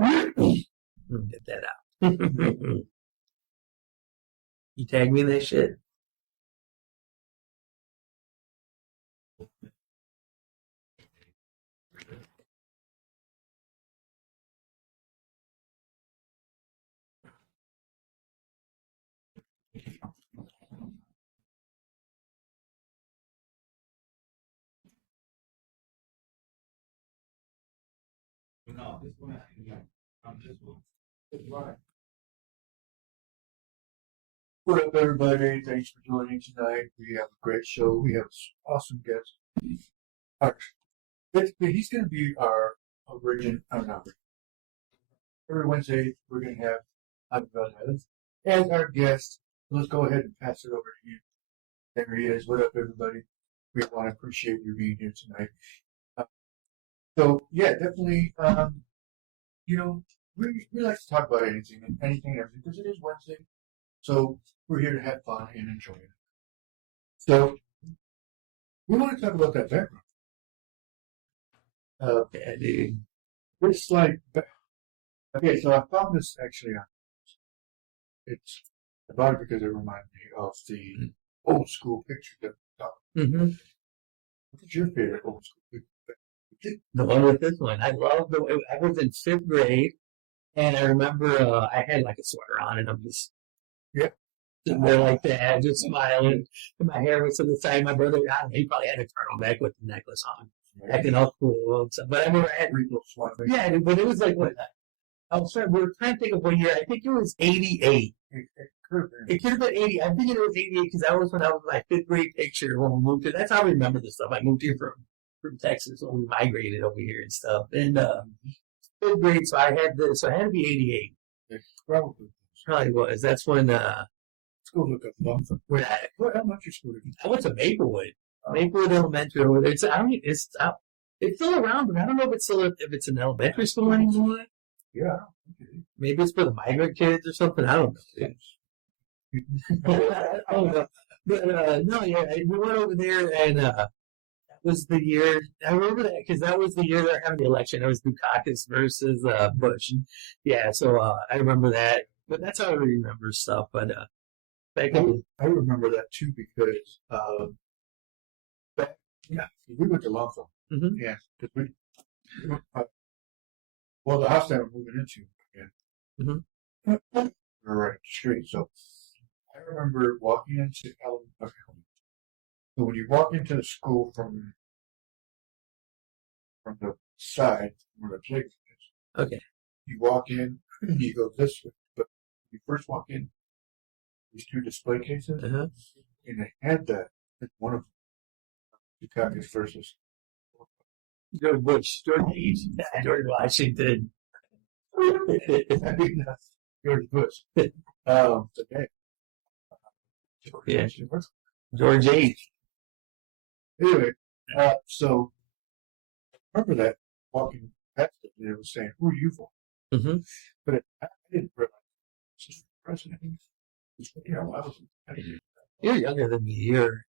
Get that out. You tag me in that shit? No, this one, this one. It's right. What up, everybody? Thanks for joining tonight. We have a great show. We have an awesome guest. He's going to be our every Wednesday, we're going to have Abdul as our guest. Let's go ahead and pass it over to you. There he is. What up, everybody? We want to appreciate you being here tonight. So, yeah, definitely, we like to talk about anything and everything, because it is Wednesday. So, we're here to have fun and enjoy it. So, we want to talk about that background. Yeah, dude. It's like, okay, so I found this actually on, it's about it because it reminded me of the old school picture that we saw. Mm-hmm. What is your favorite old school picture? The one with this one. I love the way I was in 5th grade, and I remember I had like a sweater on, and I'm just sitting there like that, just smiling. And my hair was to the side. My brother, I don't know, he probably had a turtleneck with the necklace on, acting all cool and stuff. But I remember I had, yeah, but it was like what? I was trying. We were trying to think of what year. I think it was 88. It could have been 80. I'm thinking it was 88 because that was when I was my 5th grade picture when we moved here. That's how I remember this stuff. I moved here from Texas when we migrated over here and stuff. And 5th grade, so I had this. So it had to be 88. It probably was. That's when. Let's go look up What elementary school did you? I went to Maplewood. Maplewood Elementary over there. It's still around, but I don't know if it's an elementary school anymore. Yeah. Maybe it's for the migrant kids or something. I don't know. I don't know. But no, yeah, we went over there, and that was the year. I remember that because that was the year they were having the election. It was Dukakis versus Bush. Yeah, so I remember that. But that's how I remember stuff. But I remember that too because we went to Longfellow. Mm-hmm. Yeah, because the house that we're moving into again, we're right up the street. So I remember walking into elementary. So when you walk into the school from the side where the playground is, okay, you walk in and you go this way. But when you first walk in, these 2 display cases, and they had that. One of them, Dukakis versus George Bush, George Washington. George Bush. Okay. Yeah. George H. Anyway, so remember that walking past it, and it was saying, "Who are you for?" Mm-hmm. But I didn't realize this was the president. You're younger than me.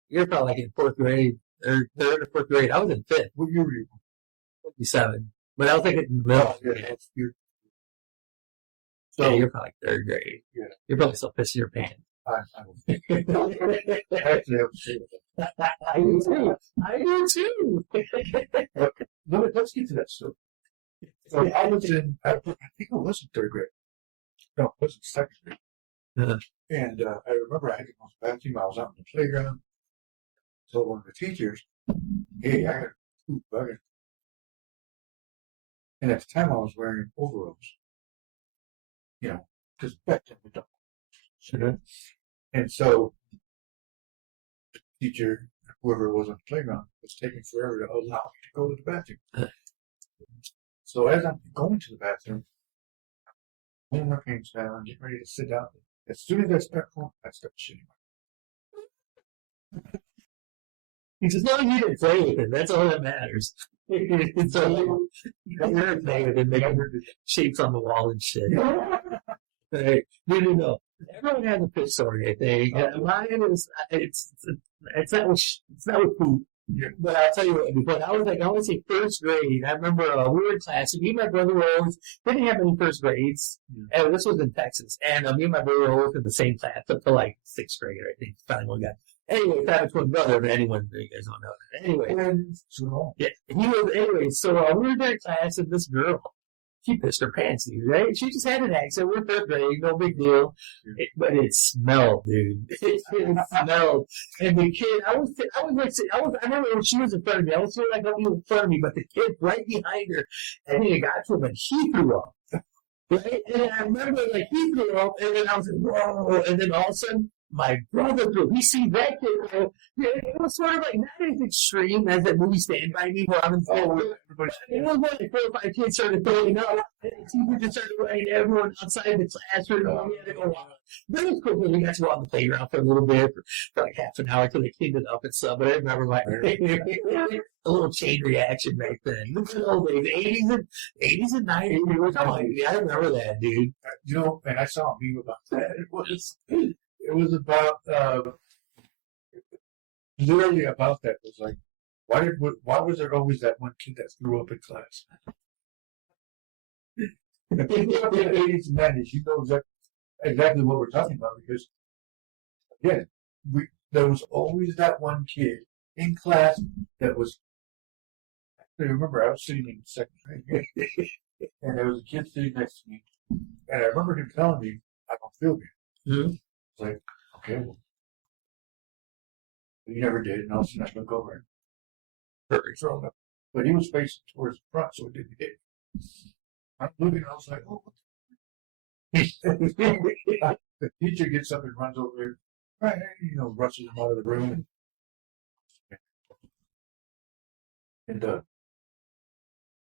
You're probably like in 4th grade or 3rd or 4th grade. I was in 5th. What year were you? 57. But I was like in the middle. So you're probably 3rd grade. Yeah. You're probably still pissing your pants. Actually, I would say that. I do too. Let's get to that story. So I think I was in 3rd grade. No, I was in 2nd grade. And I remember I had to go to the bathroom. I was out in the playground. Told one of the teachers, "Hey, I got a poop bucket." And at the time, I was wearing overalls. Because back then we don't. Sure. And so the teacher, whoever was on the playground, was taking forever to allow me to go to the bathroom. So as I'm going to the bathroom, I'm pulling my pants down, getting ready to sit down. As soon as I start going, I start shitting. He says, "No, you didn't play with it. That's all that matters." So you're playing with it, making shapes on the wall and shit. Hey, no. Everyone has a piss story, I think. Mine is it's not with poop. Yeah. But I'll tell you what, because I was like, I want to say first grade. I remember we were in class, and me and my brother were always, didn't have any first grades. And this was in Texas. And me and my brother were always in the same class up to like sixth grade, I think. Finally one guy. Anyway, I have a twin brother, but anyone, you guys don't know that. Anyway. Yeah, he was, anyway, so we were there in class, and this girl, she pissed her pants, dude, right? She just had an accent. We're first grade, no big deal. But it smelled, dude. It smelled. And the kid, I remember when she was in front of me, I was feeling like nobody was in front of me, but the kid right behind her, and then it got to him, and he threw up. Right? And I remember, like, he threw up, and then I was like, whoa. And then all of a sudden, my brother threw. He see that kid go. It was sort of like not as extreme as that movie Stand By Me, where I'm in it was like 4 or 5 kids started throwing up, and the teacher just started running everyone outside the classroom. And we had to go on. But it was cool because we got to go on the playground for a little bit, for like half an hour until they cleaned it up and stuff. But I remember like a little chain reaction back then. This is old days, 80s and 90s. I remember that, dude. You know, and I saw a meme about that. It was about literally about that. It was like, why was there always that one kid that threw up in class? In the 80s and 90s, you know exactly what we're talking about, because again, there was always that one kid in class that was. I remember I was sitting in second grade, and there was a kid sitting next to me, and I remember him telling me, "I don't feel good." Mm-hmm. It's like, okay, well, he never did, and all of a sudden I look over and perfect thrown up. But he was facing towards the front, so it didn't hit. I'm looking, and I was like, oh. The teacher gets up and runs over there, right, rushes him out of the room. And it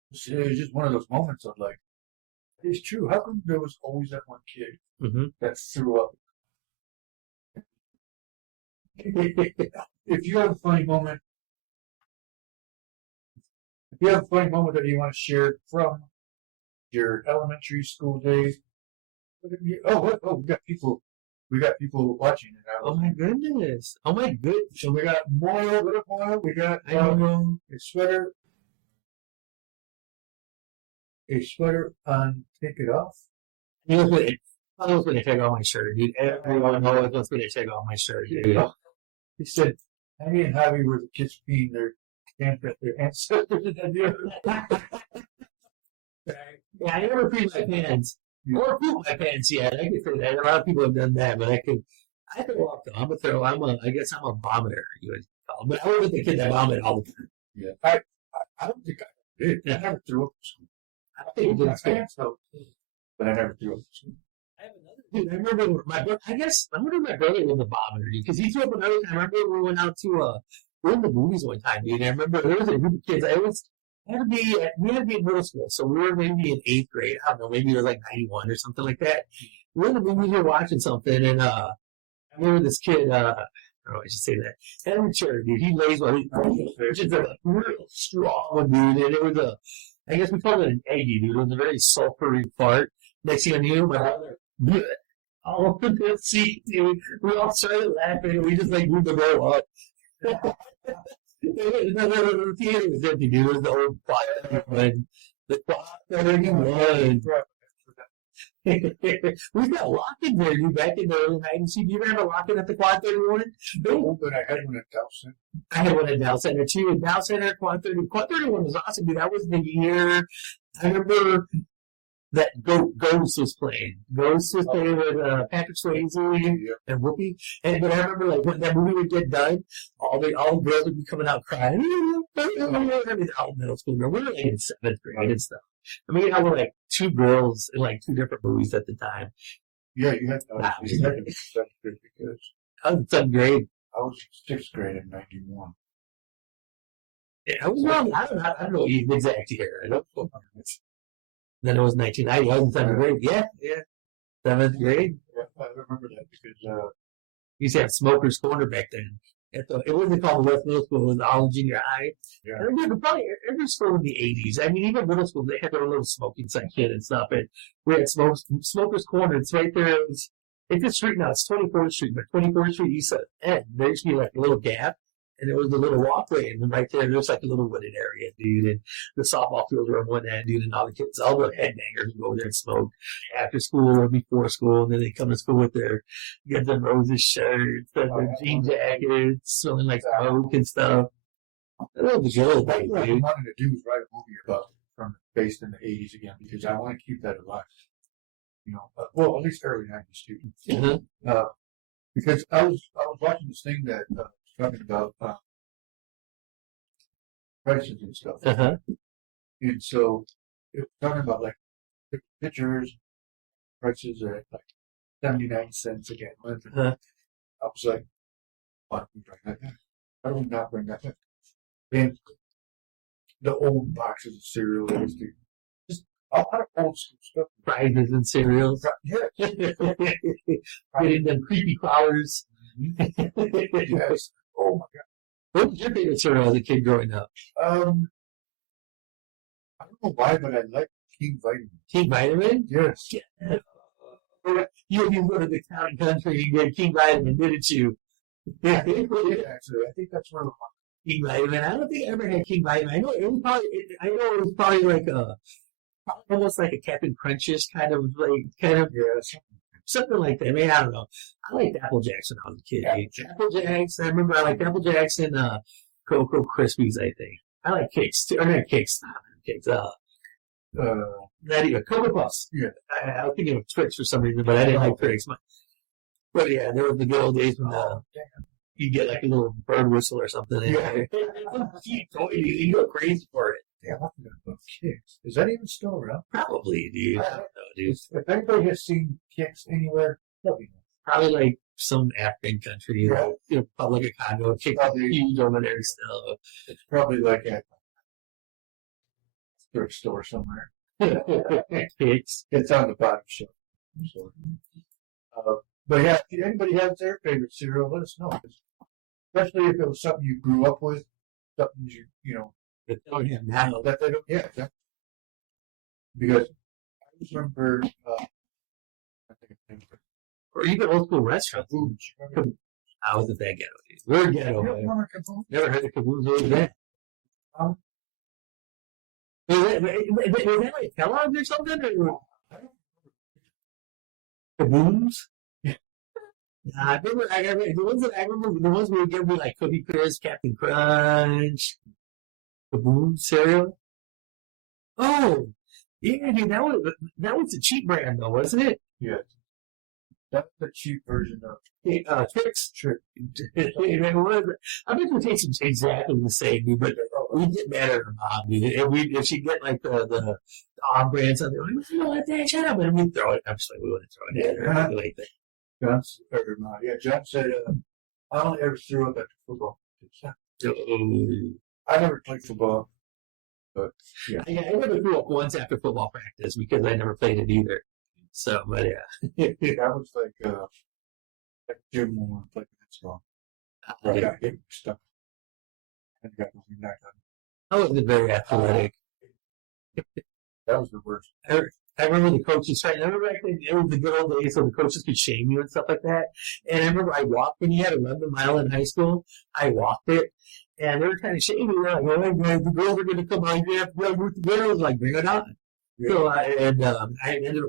was just one of those moments of like, it's true. How come there was always that one kid that threw up? If you have a funny moment, that you want to share from your elementary school days, we got people watching it now. Oh my goodness! So we got Moyle, we got a sweater on. Take it off. I was going to take off my shirt, dude. Everyone knows I was going to take off my shirt, dude. He said, Henry and Javi were the kids peeing their ancestors. Yeah, I never peed my pants. Or pooped my pants yet. I can say that. A lot of people have done that, but I throw up though. I guess I'm a vomiter, you would call it. But I wasn't the kid that vomit all the time. Yeah. I don't think I did. I never threw up in school. I don't think you did pants though. But I never threw up in school. I have another dude. I remember my brother. I wonder if my brother was a vomiter because he threw up another time. I remember we went out to we were in the movies one time, dude. I remember there was a group of kids. We had to be in middle school, so we were maybe in 8th grade. I don't know, maybe it was like 91 or something like that. We were in the movies, we were watching something, and I remember this kid. I don't know, I should say that. Henry Cherry, dude. He lays one. He's just a real strong one, dude. And it was I guess we called it an eggy, dude. It was a very sulfury fart. Next thing I knew, my brother, all over the seat, dude. We all started laughing, and we just like moved the roll up. The theater was empty, dude. It was the old fire when the clock 31. We got lock-in there, dude, back in the early 90s. Do you ever have a lock-in at the Quad 31? No, but I had one at Dow Center. I had one at Dow Center, too. At Dow Center, Quad 31. Quad 31 was awesome, dude. That was the year. I remember that Ghost was playing. Ghost was playing with Patrick Swayze and Whoopi. But I remember, like, when that movie would get done, all the girls would be coming out crying. I mean, all middle school girls. We were like in 7th grade and stuff. I mean, I were like 2 girls in like 2 different movies at the time. Yeah, you had to. I was in 7th grade. I was in 6th grade in 91. Yeah, I was wrong. I don't know the exact year. I don't know. Then it was 1990. I was in 7th grade. Yeah. 7th grade. Yeah, I remember that because we used to have Smoker's Corner back then. It wasn't called West Middle School. It was all junior high. Yeah. I remember probably every school in the 80s. I mean, even middle school, they had their little smoking section and stuff. And we had Smoker's Corner. It's right there. It's a street now. It's 24th Street, but 24th Street used to end. There used to be like a little gap. And there was a little walkway, and then right there's like a little wooded area, dude. And the softball fields were on one end, dude. And all the kids, all the headbangers would go over there and smoke after school or before school. And then they come to school with their Guns N' Roses shirts, their jean jackets, smelling like smoke and stuff. I love the good old days, What I dude. wanted to do was write a movie about based in the 80s again, because I want to keep that alive. Well, at least early 90s too. Uh-huh. Because I was watching this thing that was talking about prices and stuff. Uh-huh. And so it was talking about like pictures, prices are at like 79 cents a gallon. Uh-huh. I was like, why don't we bring that back? How do we not bring that back? And the old boxes of cereal, just a lot of old school stuff. Prizes and cereals. Yeah. Getting them creepy flowers. Yes. Oh my God. What was your favorite cereal as a kid growing up? I don't know why, but I like King Vitamin. King Vitamin? Yes. You go to the town and country and get King Vitamin, didn't you? Yeah, actually, I think that's where King Vitamin. I don't think I ever had King Vitamin. I know it was probably like almost like a Captain Crunches kind of something like that. I mean, I don't know. I liked Apple Jacks when I was a kid. Apple Jacks. I remember I liked Apple Jacks and Cocoa Krispies. I think I like cakes too. Or not cakes. Not cakes. Not even Cocoa Puffs. Yeah. I was thinking of Twix for some reason, but I didn't like Twix. But yeah, there was the good old days when you get like a little bird whistle or something. Yeah. You go crazy for it. Yeah, I forgot about Kicks. Is that even still around? Probably, dude. I don't know, dude. If anybody has seen Kicks anywhere, let me know. Probably like some African country, Republic of Congo. Kicks is huge over there still. It's probably like at a thrift store somewhere. Kicks. It's on the bottom shelf. So, but yeah, if anybody has their favorite cereal, let us know. Especially if it was something you grew up with, something That they don't have now. that they don't. Yeah, exactly. Because I just remember, Or even old school restaurants. I wasn't that ghetto, dude. We're ghetto. Man. Never heard of Kaboom's over there. Was that like Kellogg's or something? Or Kaboom's? I remember the ones we would give me like Cookie Crisp, Captain Crunch, Kaboom cereal. Oh, yeah, dude, that was the cheap brand though, wasn't it? Yeah. That's the cheap version of Twix. Sure. I bet it tastes exactly the same, dude, but we get mad at her mom, dude. If she get like the odd brand something, like, you know what, Dad, shut up, and we throw it. I'm just like, we wouldn't throw it at her. Like that. John said, I only ever threw up at the football. Oh. I never played football, but Yeah, I never threw up once after football practice because I never played it either. So, but yeah. I was like Jim when we played basketball. I got hit stuff. And got nothing knocked out. I wasn't very athletic. That was the worst. I remember the coaches trying. I remember back then, it was the good old days, so the coaches could shame you and stuff like that. And I remember I walked when you had to run the mile in high school. I walked it, and they were trying to shame me. They're like, "Oh, guys, the girls are going to come on. You have to run with the girls." Like, bring it on. Yeah. So I ended up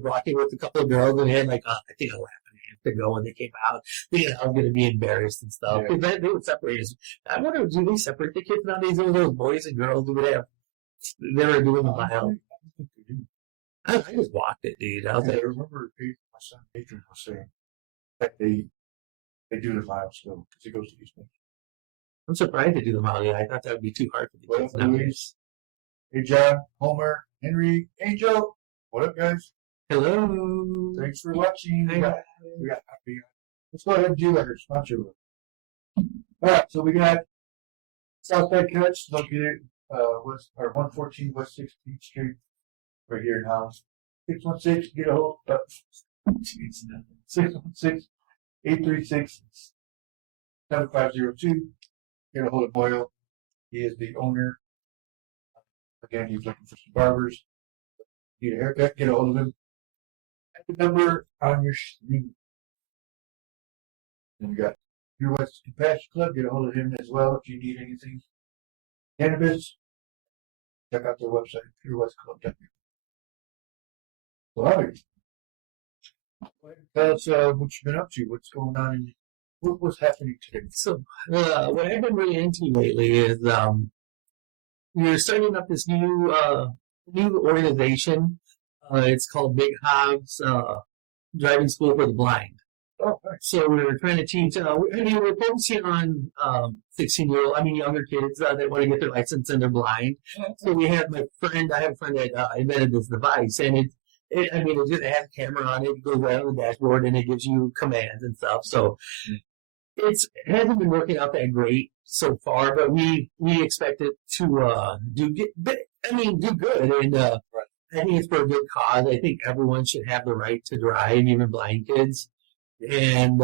walking with a couple of girls, and they had like I think a lap and a half to go when they came out. Thinking I was going to be embarrassed and stuff because they would separate us. I wonder, do they separate the kids nowadays? Those boys and girls who would have. They were doing the mile. I just walked it, dude. I remember my son Adrian was saying that they do the mile still because he goes to East Michigan. I'm surprised they do the mile. I thought that would be too hard for the kids nowadays. Hey, John, Homer, Henry, Angel. What up, guys? Hello. Thanks for watching. Let's go ahead and do our sponsor book. All right, so we got Southside Cuts located 114 West 16th Street. Right here in Hollis. 616, get a hold of 616-836-7502. Get a hold of Boyle. He is the owner. Again, he's looking for some barbers. Need a haircut, get a hold of him. At the number on your screen. Then we got Your West Compassion Club, get a hold of him as well if you need anything. Cannabis, check out their website, purewestclub.com. So, all right. Tell us what you've been up to, what's going on, and what's happening today. So, what I've been really into lately is we're starting up this new organization. It's called Big Hobbs Driving School for the Blind. Oh, nice. So we're trying to teach. We're focusing on 16-year-old, younger kids that want to get their license and they're blind. So we have I have a friend that invented this device, and it has a camera on it. It goes right on the dashboard, and it gives you commands and stuff. So it hasn't been working out that great so far, but we expect it to do good. And I think it's for a good cause. I think everyone should have the right to drive, even blind kids. And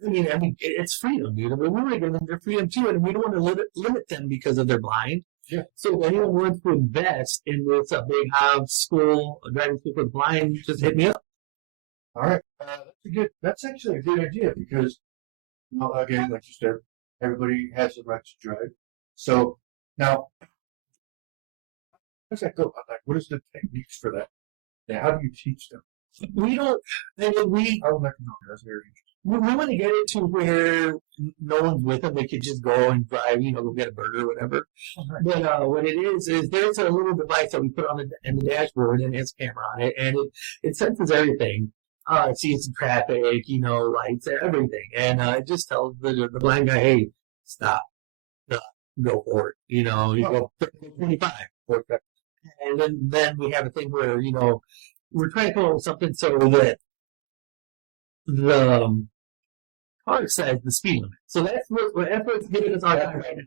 it's freedom, dude. We want to give them their freedom too, and we don't want to limit them because of their blind. Yeah. So if anyone wants to invest in this Big Hobbs school, driving school for the blind, just hit me up. All right, that's actually a good idea because, again, like you said, everybody has the right to drive. So now, how does that go? Like, what is the techniques for that? And how do you teach them? We don't. I would like to know. That's very interesting. We want to get it to where no one's with them. They could just go and drive, go get a burger or whatever. Right. But what it is there's a little device that we put on in the dashboard, and it has a camera on it, and it senses everything. It sees the traffic, lights, everything, and it just tells the blind guy, hey, stop, go for it. You go 25. Okay. And then we have a thing where we're trying to come up with something so that the car says the speed limit. So that's what's giving us our time right now.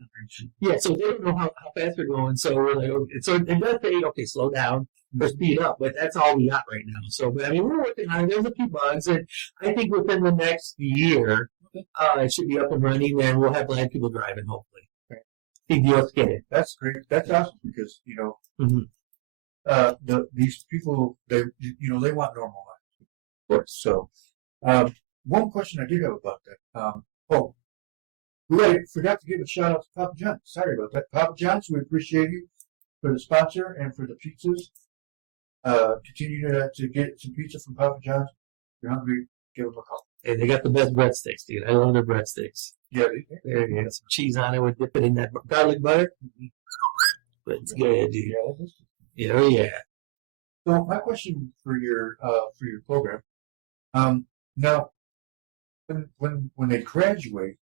Yeah, so they don't know how fast we're going. So we're like, okay. So it does say, okay, slow down or speed up, but that's all we got right now. So, we're working on it. There's a few bugs, and I think within the next year, it should be up and running, and we'll have blind people driving, hopefully. Okay. Think you'll get it. That's great. That's awesome because, these people, they want normal life. Of course. So, one question I did have about that. We forgot to give a shout out to Papa John's. Sorry about that. Papa John's, we appreciate you for the sponsor and for the pizzas. Continue to get some pizza from Papa John's. If you're hungry, give them a call. Hey, they got the best breadsticks, dude. I love their breadsticks. Yeah, there you go. Some cheese on it. We dip it in that garlic butter. It's good, dude. Yeah. So my question for your program, now, when they graduate,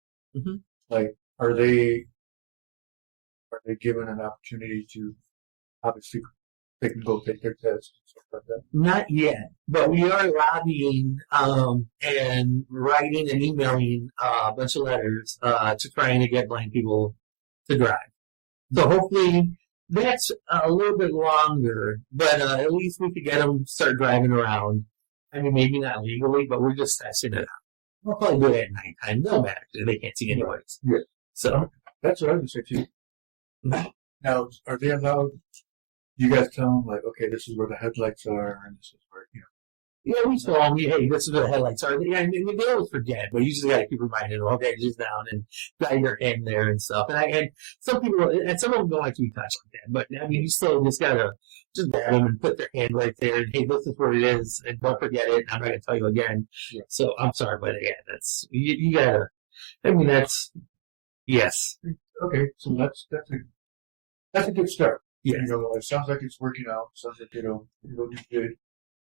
like, are they given an opportunity to, obviously, they can go take their tests and stuff like that? Not yet, but we are lobbying and writing and emailing a bunch of letters to trying to get blind people to drive. So hopefully that's a little bit longer, but at least we could get them start driving around. Maybe not legally, but we're just testing it out. We'll probably do it at nighttime. No matter. They can't see anyways. Yeah. So that's what I was going to say too. Now, are they allowed? You guys tell them, like, okay, this is where the headlights are, and this is where, Yeah, we tell them, hey, this is where the headlights are. Yeah, they always forget, but you just got to keep reminding them, okay, just down and got your hand there and stuff. And some people, and some of them don't like to be touched like that, but you still just got to just grab them and put their hand right there, and hey, this is where it is, and don't forget it. I'm not going to tell you again. Yeah. So I'm sorry, but yeah, that's, you got to, that's, yes. Okay, so that's a good start. Yeah. It sounds like it's working out. It sounds like it'll do good.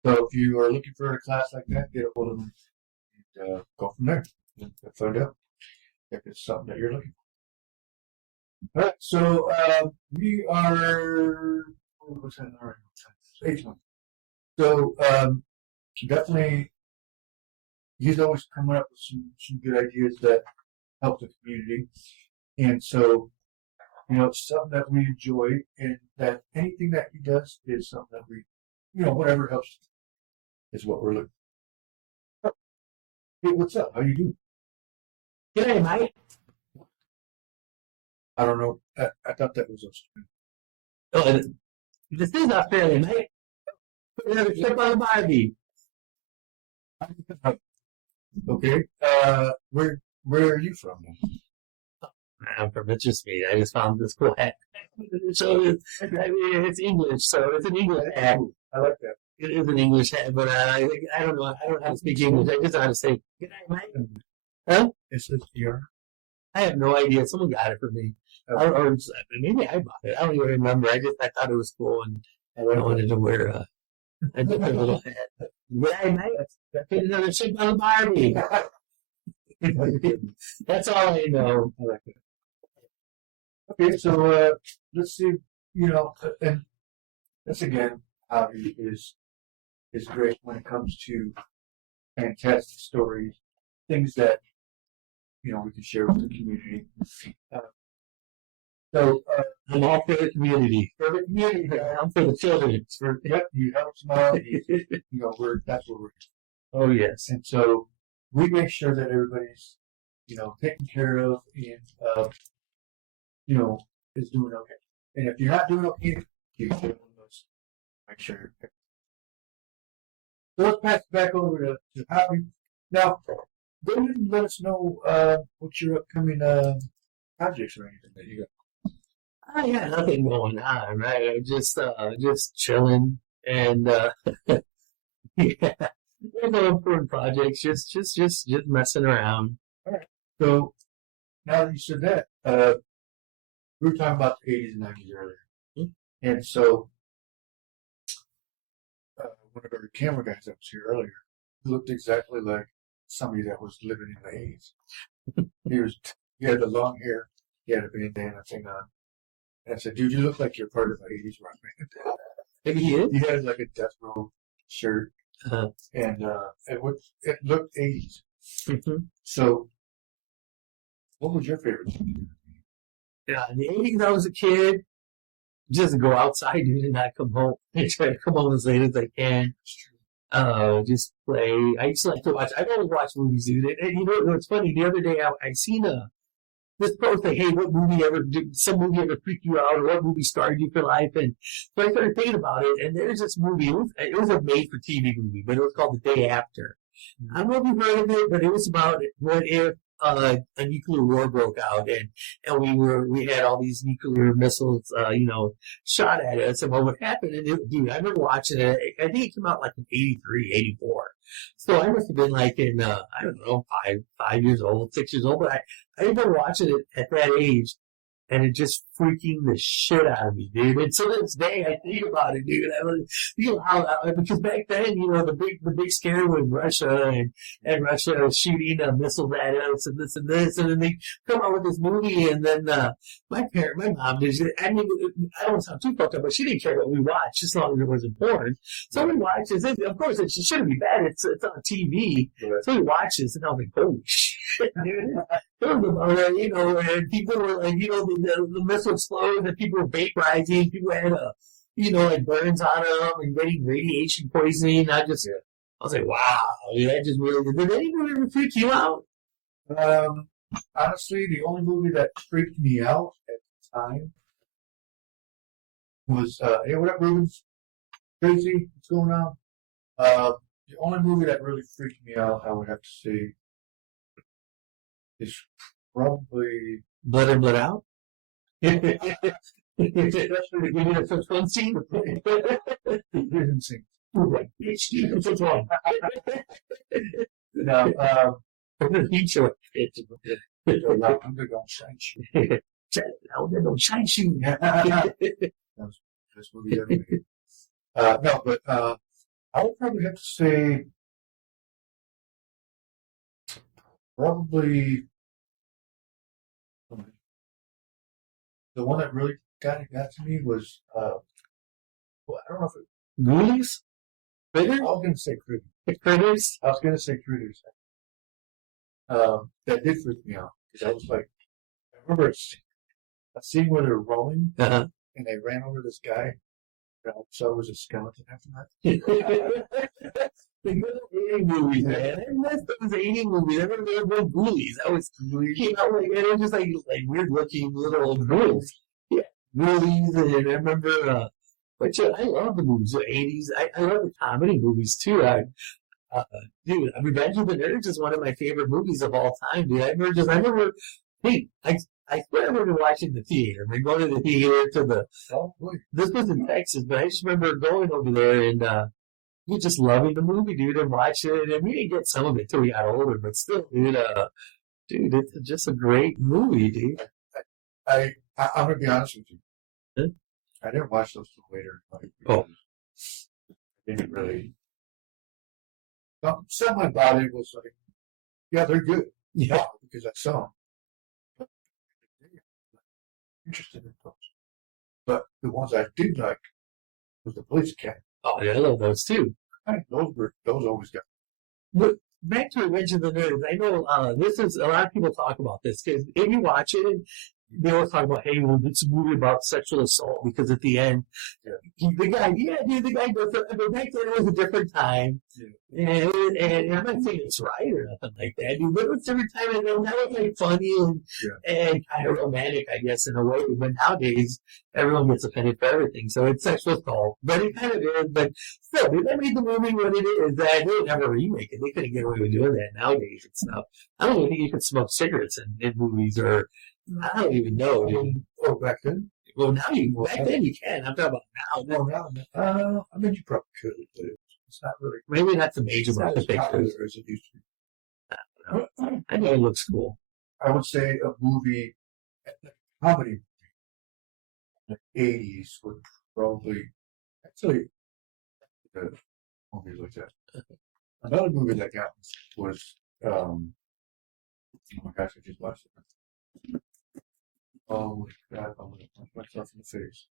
So if you are looking for a class like that, get a hold of them and go from there and find out if it's something that you're looking for. All right, so we are, what's that? All right, 8 months. So definitely, he's always coming up with some good ideas that help the community, and so. It's something that we enjoy, and that anything that he does is something that we, whatever helps is what we're looking for. Hey, what's up? How you doing? G'day, mate. I don't know. I thought that was Australian. Oh, this is Australian, mate. Step on the Barbie. Okay. Where Where are you from? I'm from Interesting. I just found this cool hat. So it's English, so it's an English hat. I like that. It is an English hat, but I don't know. I don't know how to speak English. I just know how to say, "Good night, mate." Huh? It says DR. I have no idea. Someone got it for me. Or maybe I bought it. I don't even remember. I thought it was cool, and I wanted to wear a different little hat. Good night, mate. I put another chip on the Barbie. That's all I know. I like it. Okay, so let's see. And this again, hobby is great when it comes to fantastic stories, things that we can share with the community. So I'm all for the community. for the community, I'm for the children. you help them out. That's what we're. Oh yes. And so we make sure that everybody's taken care of and is doing okay. And if you're not doing okay, you can make sure. So let's pass it back over to Howie. Now, go ahead and let us know what your upcoming projects or anything that you got. I got nothing going on, right? I'm just chilling and yeah, no important projects. Just messing around. All right. So now that you said that, we were talking about the 80s and 90s earlier, and so one of our camera guys that was here earlier looked exactly like somebody that was living in the 80s. He had the long hair, he had a bandana thing on. And I said, "Dude, you look like you're part of the 80s rock band." Maybe he is. He had like a Death Row shirt, and it looked 80s. Mm-hmm. So, what was your favorite thing? Yeah, in the 80s, I was a kid. Just go outside, dude, and not come home. I try to come home as late as I can. Just play. I used to like to watch. I always watch movies, dude. And you know what's funny? The other day, I seen this post like, "Hey, some movie ever freak you out, or what movie scarred you for life?" And so I started thinking about it, and there's this movie. It was a made-for-TV movie, but it was called The Day After. I don't know if you've heard of it, but it was about what if a nuclear war broke out, and we had all these nuclear missiles, shot at us, and what would happen? And dude, I remember watching it. I think it came out like in 83, 84. So I must have been like in, I don't know, 5 years old, 6 years old, but I remember watching it at that age, and it just freaking the shit out of me, dude. And so to this day, I think about it, dude. Because back then, the big scare was Russia and Russia shooting missiles at us and this, and then they come out with this movie, and then my mom did. I mean, I don't sound too fucked up, but she didn't care what we watched, as long as it wasn't porn. So we watched this. Of course, it shouldn't be bad. It's on TV. Yeah. So we watched this, and I was like, holy shit, dude. It was about, and people were like, the missile explodes, and people were vaporizing. People had, like burns on them and getting radiation poisoning. I was like, wow, that just really, did anyone ever freak you out? Honestly, the only movie that freaked me out at the time was, hey, what up, Rubens? Crazy, what's going on? The only movie that really freaked me out, I would have to say, is probably Blood In, Blood Out. That's one scene. What's wrong? No, Heat show. I'm gonna go shine shoe. I'm gonna shine shoe. This movie ever made. No, but I would probably have to say probably the one that really got to me was I don't know if it Ghoulies? Critters? I was gonna say Critters. Critters? I was gonna say Critters. That did freak me out because I was like, I remember a scene where they're rolling and they ran over this guy. So it was a skeleton after that. The good 80 movies, man. Those 80 movies. I remember there were no Ghoulies. That was came out like, and it was just like weird looking little ghouls. Yeah, Ghoulies. And I remember, but I love the movies, the 80s. I love the comedy movies too. Dude, Revenge of the Nerds is one of my favorite movies of all time, dude. I swear I remember watching the theater. I mean, going to the theater to this was in Texas, but I just remember going over there and, we just loving the movie, dude, and watching it. And we didn't get some of it till we got older, but still, dude, it's just a great movie, dude. I'm gonna be honest with you. Huh? I didn't watch those till later. I didn't really. Some of my body was like, yeah, they're good. Yeah, because I saw them. But interested in those. But the ones I did like was the Police Academy. Oh, yeah, I love those too. Those always got. But back to Revenge of the Nerds, I know this is a lot of people talk about this because if you watch it, they always talk about, hey, well, it's a movie about sexual assault because at the end, the guy does it. But back then it was a different time, and I'm not saying it's right or nothing like that, dude, but it was a different time, and that was like funny and kind of romantic, I guess, in a way. But nowadays, everyone gets offended for everything, so it's sexual assault. But it kind of is. But still, dude, they made the movie what it is. They would never remake it. They couldn't get away with doing that nowadays and stuff. I don't even think you can smoke cigarettes in movies or. I don't even know. Dude. Oh, back then? Well, back then you can. I'm talking about now. Now. I mean, you probably could, but it's not really. Maybe not the major motion pictures as it used to be. I don't know. I know it looks cool. I would say a movie, a comedy movie in the 80s would probably, actually, movies like that. Another movie that got was, oh my gosh, I just watched it. Oh my God, I'm going to punch myself in the face.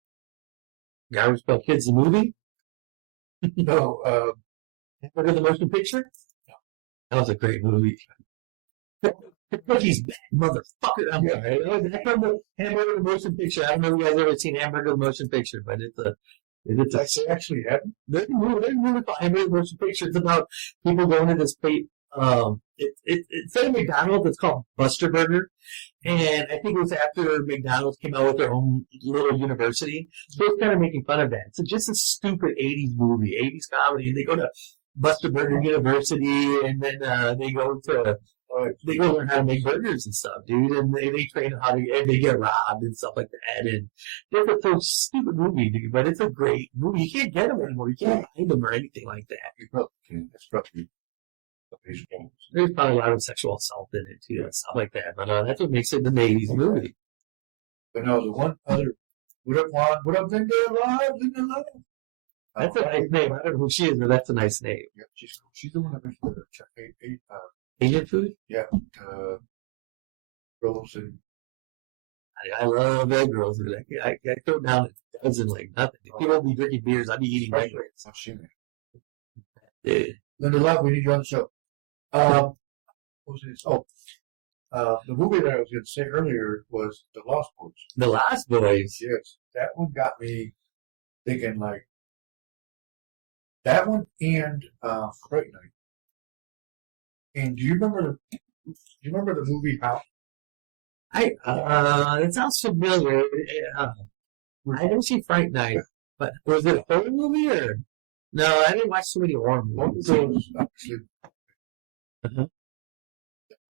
Garbage Pail Kids, the movie? No, Hamburger the Motion Picture? No. That was a great movie. He's bad, motherfucker. I'm sorry. That's from the Hamburger the Motion Picture. I don't know if you guys ever seen Hamburger the Motion Picture, but it's actually happened. There's a movie called Hamburger the Motion Picture. It's about people going to this place. It's at McDonald's. It's called Buster Burger, and I think it was after McDonald's came out with their own little university. So it's kind of making fun of that. It's just a stupid '80s movie, '80s comedy. And they go to Buster Burger University, and then they go learn how to make burgers and stuff, dude. And they train how to they get robbed and stuff like that. And it's a stupid movie, dude. But it's a great movie. You can't get them anymore. You can't find them or anything like that. You probably can. It's probably. There's probably a lot of sexual assault in it too, and stuff like that. But that's what makes it an '80s movie. But no, the one other, what up, Linda alive, Linda alive? That's a nice name. I don't know who she is, but that's a nice name. Yeah, she's cool. She's the one that makes the Asian food. Yeah, rolls and. I love egg rolls. I throw down a dozen like nothing. If people be drinking beers, I'd be eating egg rolls. Dude. Linda Love, we need you on the show. What was this? The movie that I was going to say earlier was The Lost Boys. The Lost Boys? Yes. That one got me thinking, like, that one and Fright Night. And do you remember the movie House? It sounds familiar. I didn't see Fright Night, but was it a horror movie or? No, I didn't watch too many horror movies. The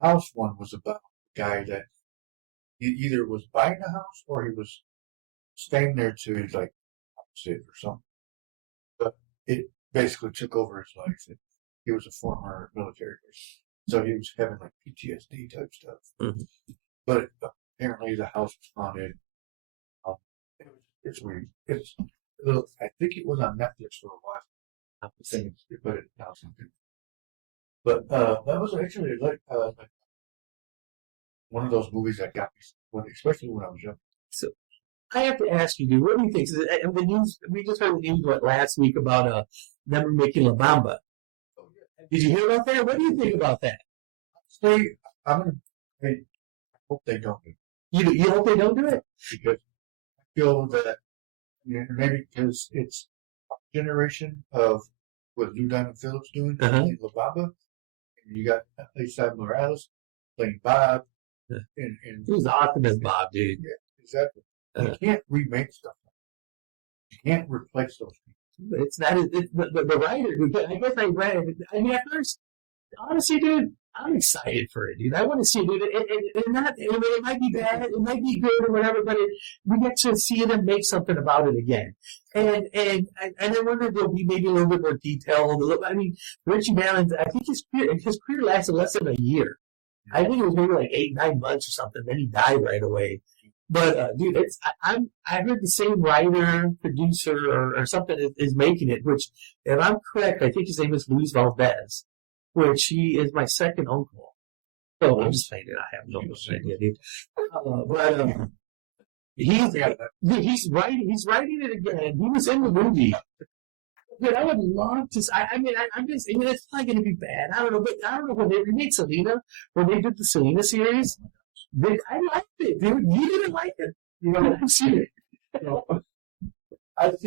House one was about a guy that he either was buying a house or he was staying there to like opposite or something. But it basically took over his life. He was a former military person, so he was having like PTSD type stuff. Mm-hmm. But apparently the house was haunted. It's weird. I think it was on Netflix for a while. I'm saying they put it now something. But that was actually like one of those movies that got me, especially when I was young. So I have to ask you, dude, what do you think? The news, we just heard the news last week about them making La Bamba. Oh, yeah. Did you hear about that? What do you think about that? I hope they don't do it. You hope they don't do it? Because I feel that maybe because it's a generation of what Lou Diamond Phillips doing in La Bamba, and you got Lisa Morales playing Bob. Yeah. And he was awesome as Bob, dude. Yeah, exactly. You can't remake stuff. You can't replace those people. It's not. It's the writer. I guess I read it. I mean, at first, honestly, dude, I'm excited for it, dude. I want to see it, dude. It might be bad, it might be good or whatever, but we get to see them make something about it again. And I wonder if there'll be maybe a little bit more detail. I mean, Richie Valens, I think his career lasted less than a year. I think it was maybe like 8-9 months or something. Then he died right away. But dude, I heard the same writer, producer, or something is making it. Which, if I'm correct, I think his name is Luis Valdez, which he is my second uncle. So I'm just saying that I have no idea, dude. But he's writing it again. He was in the movie. Dude, I would love to. I mean, it's not going to be bad. I don't know when they remade Selena, when they did the Selena series. I liked it, dude. You didn't like it. You know, I've seen it. I've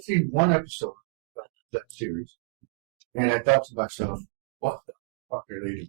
seen one episode of that series, and I thought to myself, what the fuck are they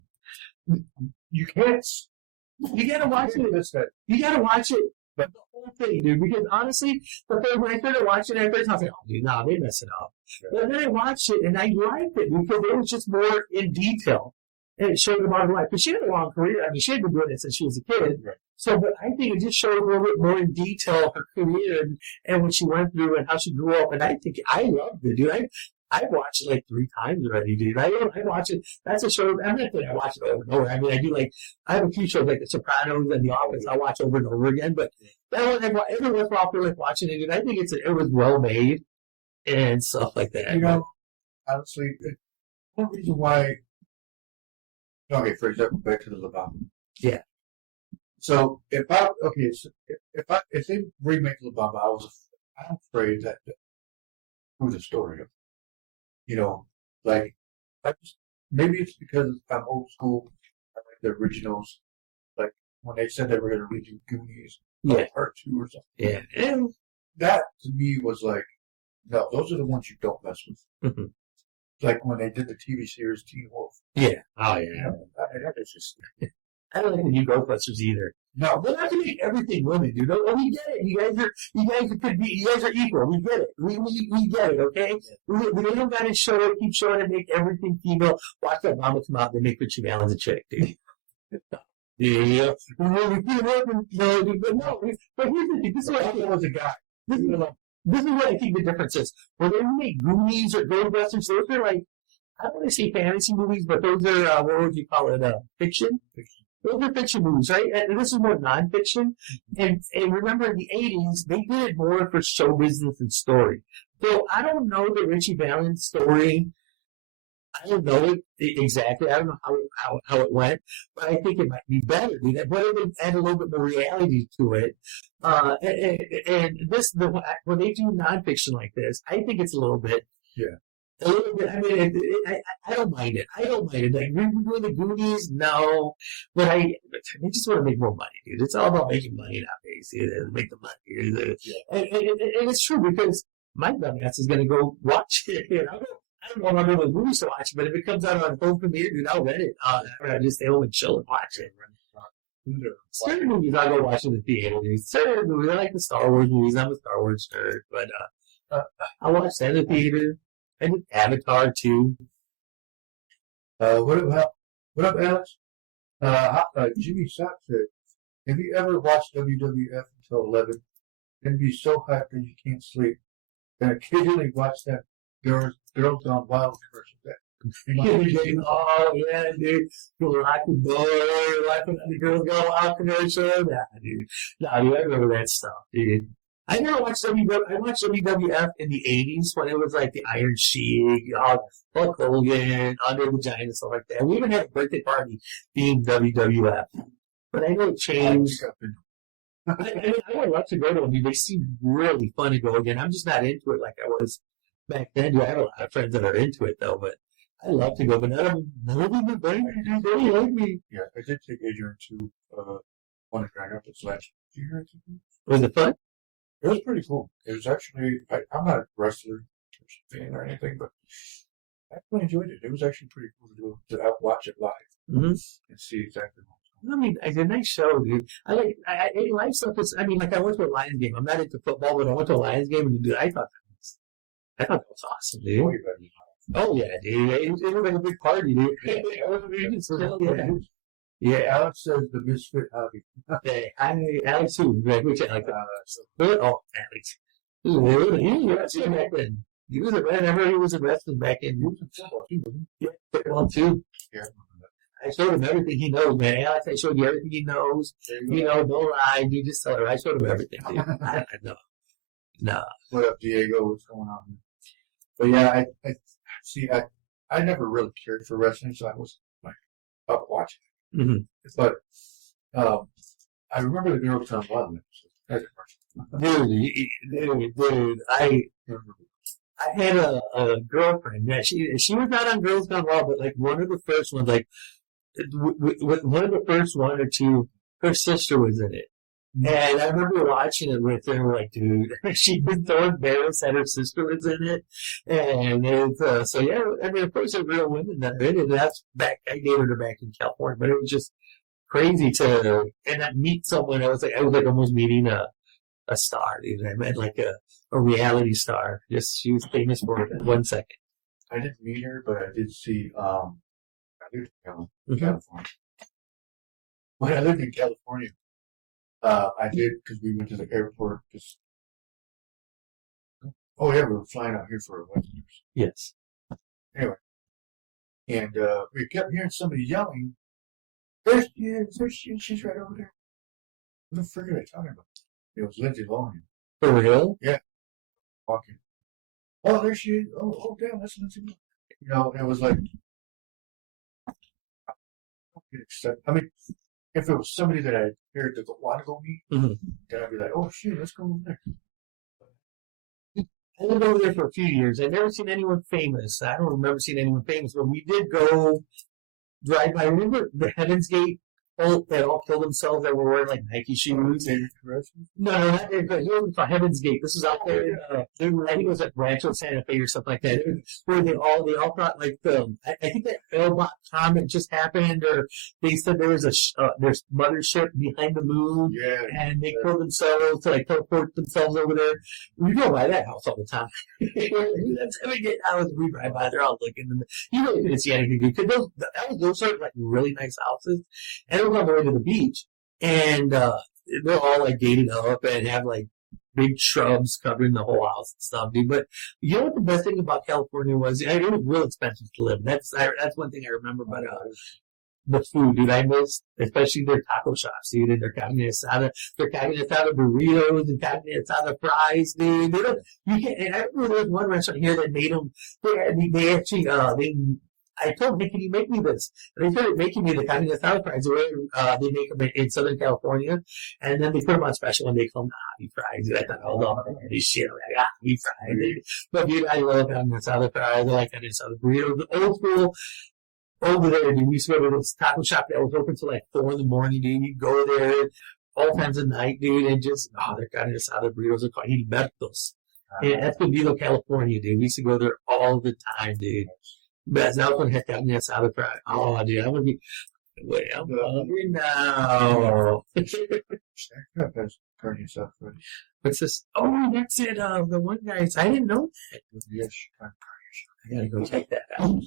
doing? You gotta watch it. You gotta watch it. But the whole thing, dude, because honestly, when I started watching it, I was like, oh, dude, no, they mess it up. Yeah. But then I watched it, and I liked it because it was just more in detail. And it showed about her life. Because she had a long career. I mean, she had been doing it since she was a kid. Right. So, but I think it just showed a little bit more in detail her career and what she went through and how she grew up. And I think I loved it, dude. I watched it like 3 times already, dude. I watch it. That's a show. I'm not that I watch it over and over. I mean, I have a few shows like The Sopranos and The Office. I watch over and over again. But that one, every once in a while, I feel like watching it. And I think it was well made and stuff like that. You know, honestly, one reason why. Okay, for example, back to the Lobamba. Yeah. So if they remake Lobamba, I'm afraid that through the story of, you know, like maybe it's because I'm old school. I like the originals. Like when they said they were going to redo Goonies, Part 2 or something. Yeah, and that to me was like, no, those are the ones you don't mess with. Mm-hmm. Like when they did the TV series Teen Wolf. Yeah. Oh, yeah. That is just. I don't like the new Ghostbusters either. No, they're not going to make everything women, dude. Oh, we get it. You guys are equal. We get it. We get it. Okay. We don't got to keep showing it, make everything female. Watch that mama come out and make Richie Valens a chick, dude. Yeah. But here's the thing. This is what I think was a guy. This is what I think the difference is. When they make Goonies or Ghostbusters, those are like, I don't want to say fantasy movies, but those are, what would you call it, fiction? Those are fiction movies, right? And this is more nonfiction. And remember in the 80s, they did it more for show business and story. So I don't know the Richie Valens story. I don't know it exactly. I don't know how it went, but I think it might be better. But it would add a little bit more reality to it. And when they do nonfiction like this, I think it's a little bit. Yeah. A little bit. I mean, I don't mind it. Like redoing the Goonies, no. But they just want to make more money, dude. It's all about making money nowadays. Make the money. Yeah. And it's true because my dumbass is going to go watch it. I don't want to go to the movies to watch it, but if it comes out on home premiere, dude, I'll rent it. I just stay home and chill and watch it. Certain movies I'll go watch in the theater. Certain movies, I like the Star Wars movies. I'm a Star Wars nerd, but I watch that in the theater. And Avatar too. What up, Alex? Jimmy Sock said, have you ever watched WWF until 11 and be so hyped that you can't sleep? And occasionally watch that Girls Gone Wild commercial. Oh, yeah, dude. You're like the boy, like the Girls Gone Wild commercial. Nah, dude. I remember that stuff, dude. I never watched WWF. I watched WWF in the 80s when it was like the Iron Sheik, Hulk Hogan, Andre the Giant, and stuff like that. We even had a birthday party themed WWF. But I know it changed. I would love to go to them. They seem really fun to go again. I'm just not into it like I was back then. I have a lot of friends that are into it, though, but I love to go. But none of them are very like me. Yeah, I did take Adrian to one of Grand Rapids last year. Was it fun? It was pretty cool. It was actually, I'm not a wrestler fan or anything, but I really enjoyed it. It was actually pretty cool to watch it live and see exactly what was going on. I mean, it's a nice show, dude. I like stuff. I went to a Lions game. I'm not into football, but I went to a Lions game and dude, I thought I thought that was awesome, dude. Oh, you better be. Oh yeah, dude. It was like a big party, dude. Yeah. Alex says the misfit hobby. Hey, Alex who? Which Alex? Oh, Alex. He was arrested back then. He was arrested. I heard he was arrested back in. Yeah, football too. Yeah. I showed him everything he knows, man. Alex, I showed you everything he knows. You know, don't lie. You just tell her. I showed him everything, dude. I know. No. What up, Diego? What's going on? But yeah, I never really cared for wrestling, so I was like up watching it. Mm-hmm. But I remember the girl Tom Ludman. Dude, I had a girlfriend. Yeah, she was not on Girls Gone Wild, but like one of the first ones, like one of the first one or two, her sister was in it. And I remember watching it with her, and we're like, dude, she was so embarrassed that her sister was in it. And it's, so yeah, I mean, of course, there are real women that are in it. That's back, I dated her back in California, but it was just crazy to, and I meet someone, I was like almost meeting a star, dude. I met like a reality star. Just, she was famous for 1 second. I didn't meet her, but I did see, I lived in California. When I lived in California, I did, because we went to the airport. Oh, yeah, we were flying out here for a wedding. Yes. Anyway. And we kept hearing somebody yelling, there she is, she's right over there. What the frick are they talking about? It was Lindsay Lohan. For real? Yeah. Walking. Oh, there she is. Oh, damn, that's Lindsay Lohan. You know, it was like, I mean, if it was somebody that I heard to want to go meet, then I'd be like, oh, shit, let's go over there. I lived over there for a few years. I've never seen anyone famous. I don't remember seeing anyone famous, but we did go drive by. Remember the Heaven's Gate? They all killed themselves that were wearing like Nike shoes. No, not it was Heaven's Gate. This was out there. I think it was at Rancho Santa Fe or something like that. Where they all thought like I think that Elbot comment just happened, or they said there was there's mothership behind the moon, and they killed themselves to like teleport themselves over there. We go by that house all the time. That's Heaven's Gate house. We drive by, they're all looking, and you really couldn't see anything because those are like really nice houses, and on the way to the beach, and they're all like gated up and have like big shrubs covering the whole house and stuff, dude. But you know what the best thing about California was? It was real expensive to live. That's one thing I remember about the food, dude. I miss especially their taco shops, dude, and their carne asada burritos and carne asada fries, dude. You can't. And I remember there was one restaurant here that made them. They actually I told them, hey, can you make me this? And they started making me the carne asada fries. They make them in Southern California, and then they put them on special, and they call them hobby fries. And I thought, hold on, this shit, like hobby fries. But dude, I love carne asada fries. I like carne asada burritos. The old school over there, dude. We used to go to this taco shop that was open till like 4 a.m, dude. You go there all times of night, dude, and just their carne asada burritos are called Gilbertos. And that's Escondido, California, dude. We used to go there all the time, dude. But that one had carne asada fries. Oh, dude, I'm gonna be. Wait, I'm hungry now. What's this? Oh, that's it. The one guy. I didn't know that. Yes, I gotta go check that out.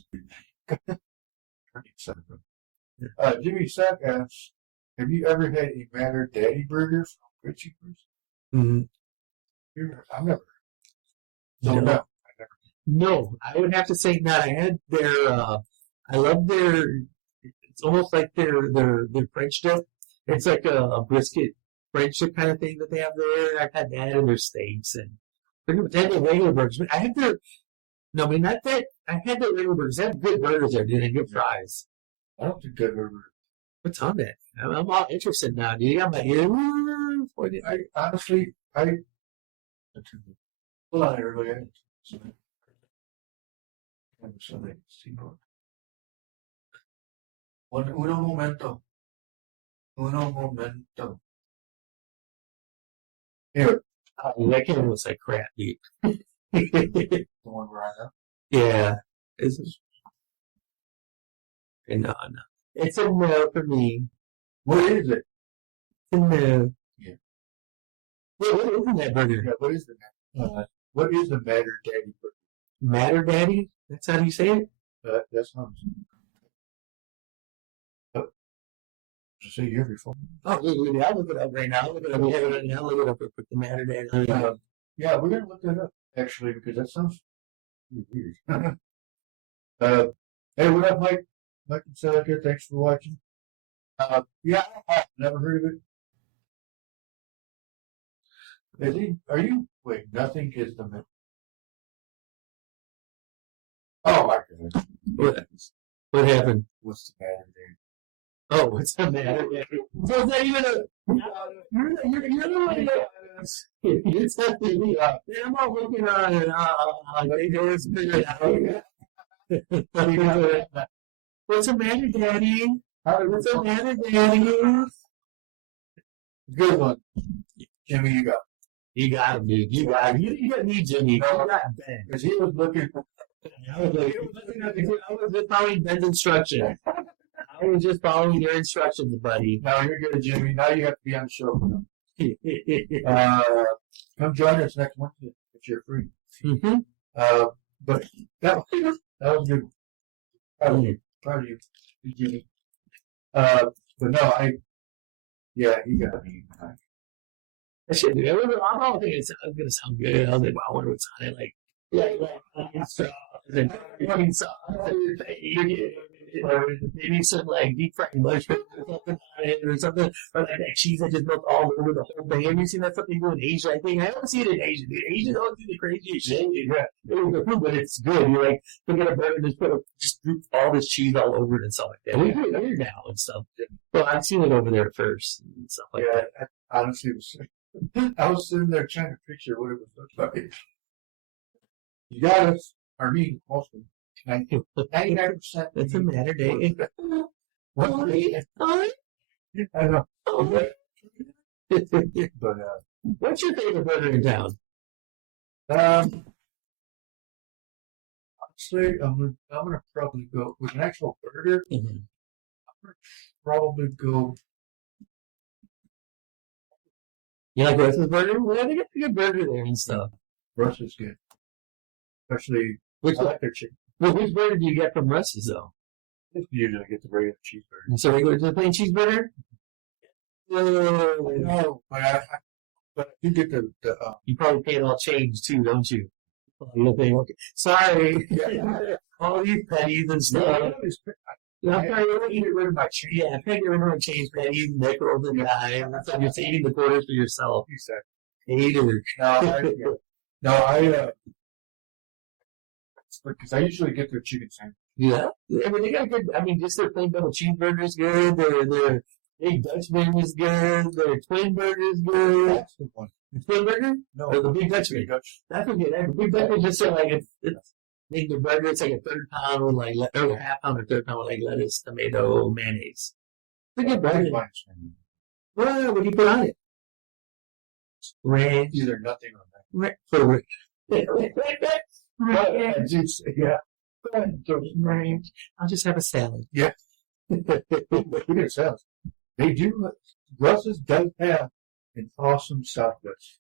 Jimmy Sack asks, have you ever had a Matter Daddy Burger from Richie Burgers? I've never. No. No, I would have to say not. I had their, I love their, it's almost like their French dip. It's like a brisket French dip kind of thing that they have there. I've had that and their steaks and they have the regular burgers. But I had their, no, I mean, not that, I had their regular burgers. They have good burgers there, dude, and good fries. I don't think I've ever. What's on that? I'm all interested now, dude. I'm like, honestly, hold on, everybody. Uno momento. Here. That game was like crap, dude. The one where I know? Yeah. No. It's a no for me. What is it? It's a no. Yeah. What is in that burger? Yeah, what is the Matter Daddy Burger? Matter Daddy? That's how you say it? That sounds. So you have your phone? Oh, I'll look it up right now. I'll look it up. We have it right now. Look it up with the Matter Daddy. Yeah, we're gonna look that up actually because that sounds weird. Hey, what up, Mike? Mike and Seneca, thanks for watching. Yeah, I've never heard of it. Is he? Are you? Wait, nothing is the myth. Oh my goodness. What happened? What's the matter there? Oh, what's the matter? So is that even a? You're the one that. You're telling me. I'm not looking on. They just figure it out. What's the matter, Daddy? What's the matter, Daddy? Good one, Jimmy. You got. You got him, dude. You got him. You got me, Jimmy. No, You got Ben. Because he was looking. I was just following Ben's instructions. I was just following your instructions, buddy. Now you're good, Jimmy. Now you have to be on the show. Come join us next Wednesday if you're free. Mm-hmm. But that was good. Proud of you, Jimmy. But no, yeah, you got me. I should do it. I don't think it's going to sound good. I was like, wow, I wonder what's on it. Like maybe some like deep fried mushrooms or something on it or something, or like that cheese that just melts all over the whole thing. Have you seen that something in Asia? I think I don't see it in Asia. Dude. Asians always do the craziest shit. Yeah, but it's good. You like look at a burger and just droop all this cheese all over it and stuff like that. We do it here now and stuff. Well, I've seen it over there first and stuff like that. Honestly, I was sitting there trying to picture what it would look like. You got us, or me, mostly. 99%. That's a matter, Dave. What? I know. But what's your favorite burger in town? Honestly, I'm gonna probably go with an actual burger. Mm-hmm. I'm gonna probably go. You like Russ's burger? Well, they got a good burger there and stuff. Russ is good, especially I like their chicken. Well, which burger do you get from Russ's though? Usually I get the regular cheeseburger. So regular to the plain cheeseburger? No, but I do get the you probably pay it all change too, don't you? Okay. Sorry. All these pennies and stuff. I'm trying to get rid of my change. Yeah, I'm trying to get rid of my change pennies, nickels, and dimes. So you're saving the quarters for yourself. Hater. No, because I usually get their chicken sandwich. Yeah. I mean, they got good, just their plain double cheeseburger is good. Their Big Dutchman is good. Their twin burger is good. That's the one. The twin burger? No. Or the Big Dutchman? That's okay. The Big Dutchman just like it's make the burger, it's like a third pound with like, or half pound or third pound with like lettuce, tomato, mayonnaise. It's a good burger. What do you put on it? Ranch. Either nothing or Ranch. Yeah. Ranch. I'll just have a salad. Yeah. We get salad. They do. Russ's does have an awesome Southwest.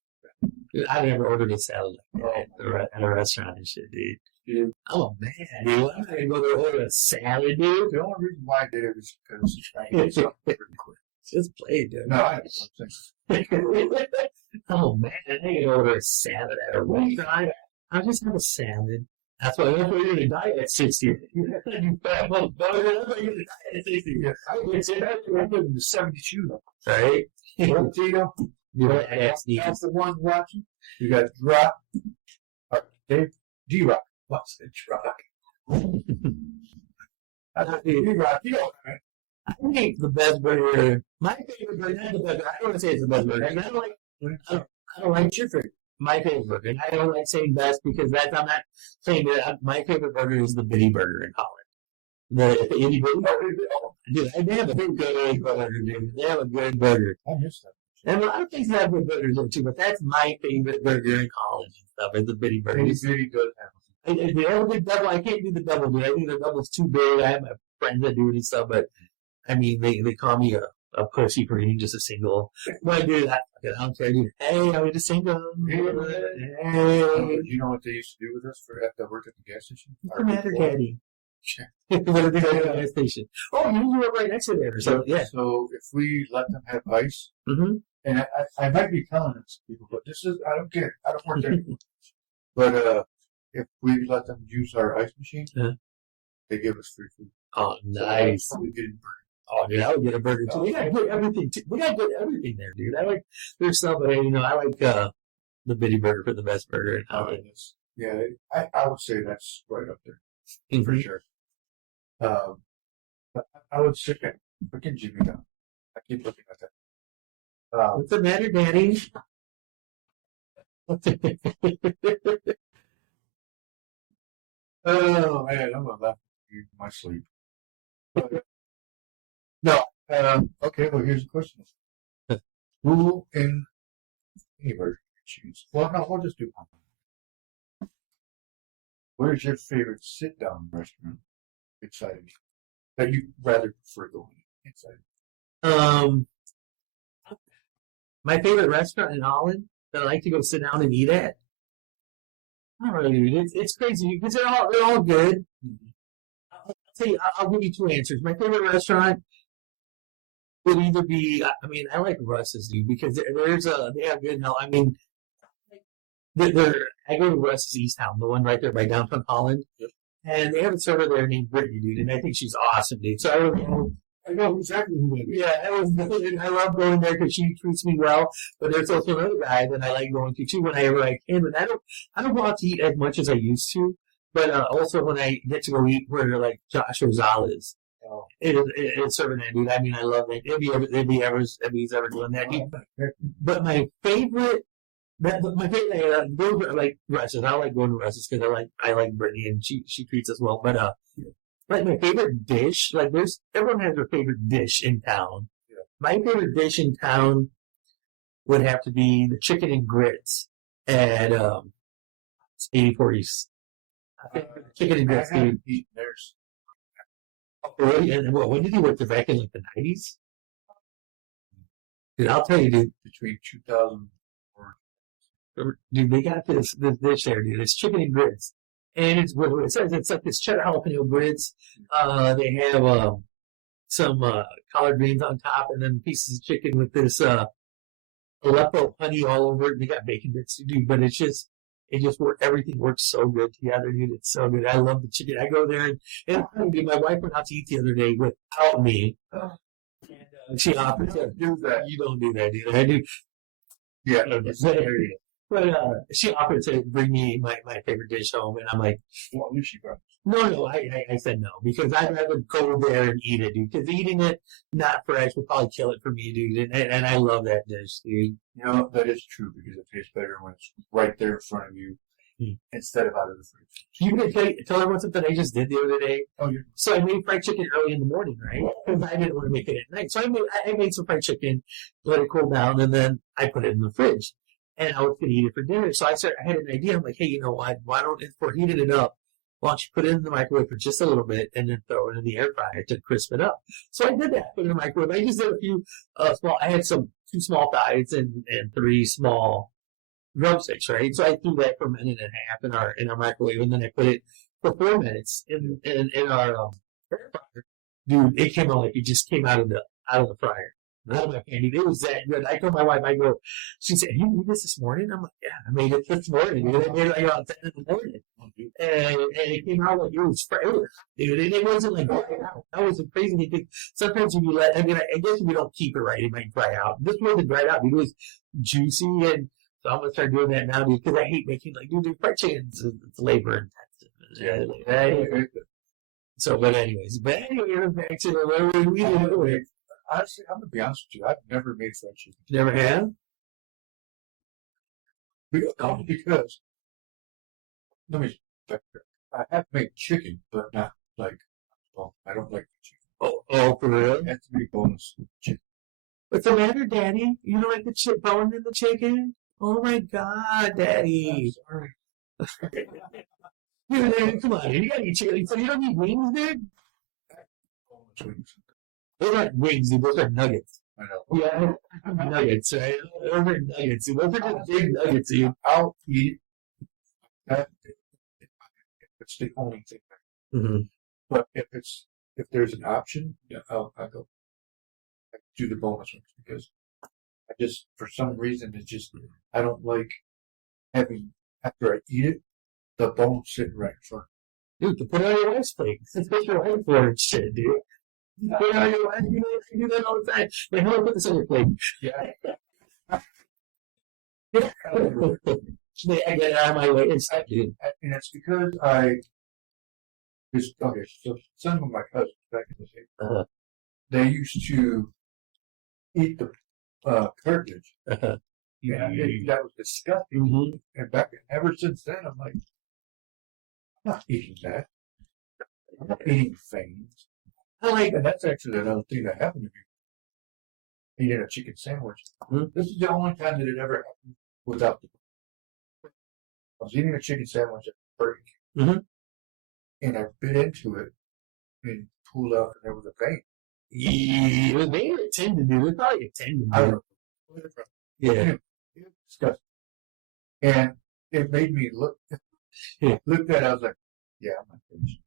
I never ordered a salad like that at a restaurant and shit, dude. Oh man, dude, I'm not gonna go there and order a salad, dude. The only reason why I did it was because I ate something pretty quick. Just play, dude. No, I don't. Oh man, I ain't gonna order a salad at a restaurant. I'll just have a salad. That's why you're gonna die at 60. You fat motherfucker. That's why you're gonna die at 60. Yeah, I would say that I'm living to 72. Right? Tito, that's the one watching. You got Drop. Dave, D-Rock. What's the Drop? D-Rock, you know, I think the best burger. My favorite burger. Not the best. I don't want to say it's the best burger. I don't like chicken. My favorite burger. And I don't like saying best because I'm not saying that. My favorite burger is the Bitty Burger in Holland. The Itty Bitty Burger. Dude, they have a good burger, dude. They have a good burger. I miss that. And a lot of places have good burgers there too, but that's my favorite burger in college and stuff. Is the Bitty Burger. It's really good. They have a big double. I can't do the double, dude. I think the double's too big. I have my friends that do it and stuff, but I mean, they call me a a pussy for eating just a single. Well, dude, I don't care, dude. Hey, I eat a single. Hey. You know what they used to do with us for after I worked at the gas station? What's the matter, Daddy? What are they doing at the gas station? Oh, you were right next to there. So, yeah. So if we let them have ice, and I might be telling this to people, but this is, I don't care. I don't work there. But if we let them use our ice machine, they give us free food. Oh, nice. So we get a burger. Oh, dude, I would get a burger too. We got good everything. We got good everything there, dude. I like their stuff, but I like the Bitty Burger for the best burger in Holland. Yeah, I would say that's right up there for sure. But I would say freaking Jimmy John. I keep looking at that. What's the matter, Daddy? Oh man, I'm gonna laugh in my sleep. No. Okay, well here's the question. Who in any burger you choose? Well, no, we'll just do one. Where's your favorite sit-down restaurant? Exciting. That you rather prefer going inside? My favorite restaurant in Holland that I like to go sit down and eat at. I don't really, dude. It's crazy because they're all good. I'll tell you, I'll give you two answers. My favorite restaurant would either be, I like Russ's, dude, because they have good help. I go to Russ's East Town, the one right there by downtown Holland. Yep. And they have a server there named Brittany, dude, and I think she's awesome, dude. So I know exactly who it is. Yeah, I love going there because she treats me well. But there's also another guy that I like going to too whenever I can. And I don't go out to eat as much as I used to. But also when I get to go eat where like Josh Rosales is serving that, dude. I love that. If he's ever doing that, dude. But my favorite. Those are like Russ's. I like going to Russ's because I like Brittany and she treats us well. But like my favorite dish, like everyone has their favorite dish in town. Yeah. My favorite dish in town would have to be the chicken and grits at 84 East. I think chicken and grits, dude. Oh, really? And when did you work there? Back in like the 90s? Dude, I'll tell you, dude. Between 2000. Dude, they got this dish there, dude. It's chicken and grits. And it's what it says. It's like this cheddar jalapeno grits. They have some collard greens on top and then pieces of chicken with this Aleppo honey all over it. They got bacon bits to do, but it just everything works so good together, dude. It's so good. I love the chicken. I go there and my wife went out to eat the other day without me. And she offered to do that. You don't do that, dude. I do. Yeah. But she offered to bring me my favorite dish home, and I'm like, well, you she brought. No, I said no, because I'd rather go there and eat it, dude. Because eating it not fresh would probably kill it for me, dude. And I love that dish, dude. You know, that is true, because it tastes better when it's right there in front of you instead of out of the fridge. You can tell everyone something I just did the other day? Oh, yeah. So I made fried chicken early in the morning, right? Because I didn't want to make it at night. So I made some fried chicken, let it cool down, and then I put it in the fridge. And I was going to eat it for dinner. So I had an idea. I'm like, hey, you know what? Why don't, for heating it up, why don't you put it in the microwave for just a little bit and then throw it in the air fryer to crisp it up? So I did that. Put it in the microwave. I just did a few I had 2 small thighs and 3 small drumsticks, right? So I threw that for a minute and a half in our microwave, and then I put it for 4 minutes in our air fryer. Dude, it came out like it just came out of the fryer. Out of my pan, dude. It was that good. I told my wife, she said, you made this morning? I'm like, yeah, I made it this morning, dude. I made it like around 10 in the morning. And it came out like it was fresh, dude. And it wasn't like dried out. That wasn't crazy. Because sometimes if you I guess if you don't keep it right, it might dry out. This wasn't dried out, dude. It was juicy. And so I'm going to start doing that now, dude, because I hate making, like, dude, fried chicken, it's labor intensive. Yeah. So, but anyways, back to where we did. Honestly, I'm going to be honest with you. I've never made fried chicken. Never have? Because, I have made chicken, but not like, I don't like chicken. Oh, for real? It has to be bonus chicken. What's the matter, Daddy? You don't like the bone in the chicken? Oh my God, Daddy. I'm sorry. Dude, come on, you gotta eat chicken. So you don't eat wings, dude? Bonus wings. Those aren't wings, dude. Those are nuggets. I know. Yeah, nuggets, right? Those are nuggets. Those are just big nuggets, dude. I'll eat that if it's the only thing. Mm-hmm. But if there's an option, yeah, I'll go. I do the bonus ones because I just, for some reason, I don't like having, after I eat it, the bone sitting right in front. Dude, to put it on your wife's plate. That's what your wife for shit, dude. Put it on your wife. You do that all the time. Like, how do I put this on your plate? Yeah. I get it out of my way and stuff, dude. And it's because so some of my cousins back in the day, they used to eat the cartilage. Yeah, that was disgusting. Mm-hmm. And ever since then, I'm like, I'm not eating that. I'm not eating veins. And that's actually another thing that happened to me. Eating a chicken sandwich. Mm-hmm. This is the only time that it ever happened without the. I was eating a chicken sandwich at Burger King, and I bit into it and pulled out, and there was a vein. Yeah, they were tendon, dude. They're probably a tendon. I don't know. Yeah. Anyway, it was disgusting. And it made me look at it. I was like, yeah, I'm not finished.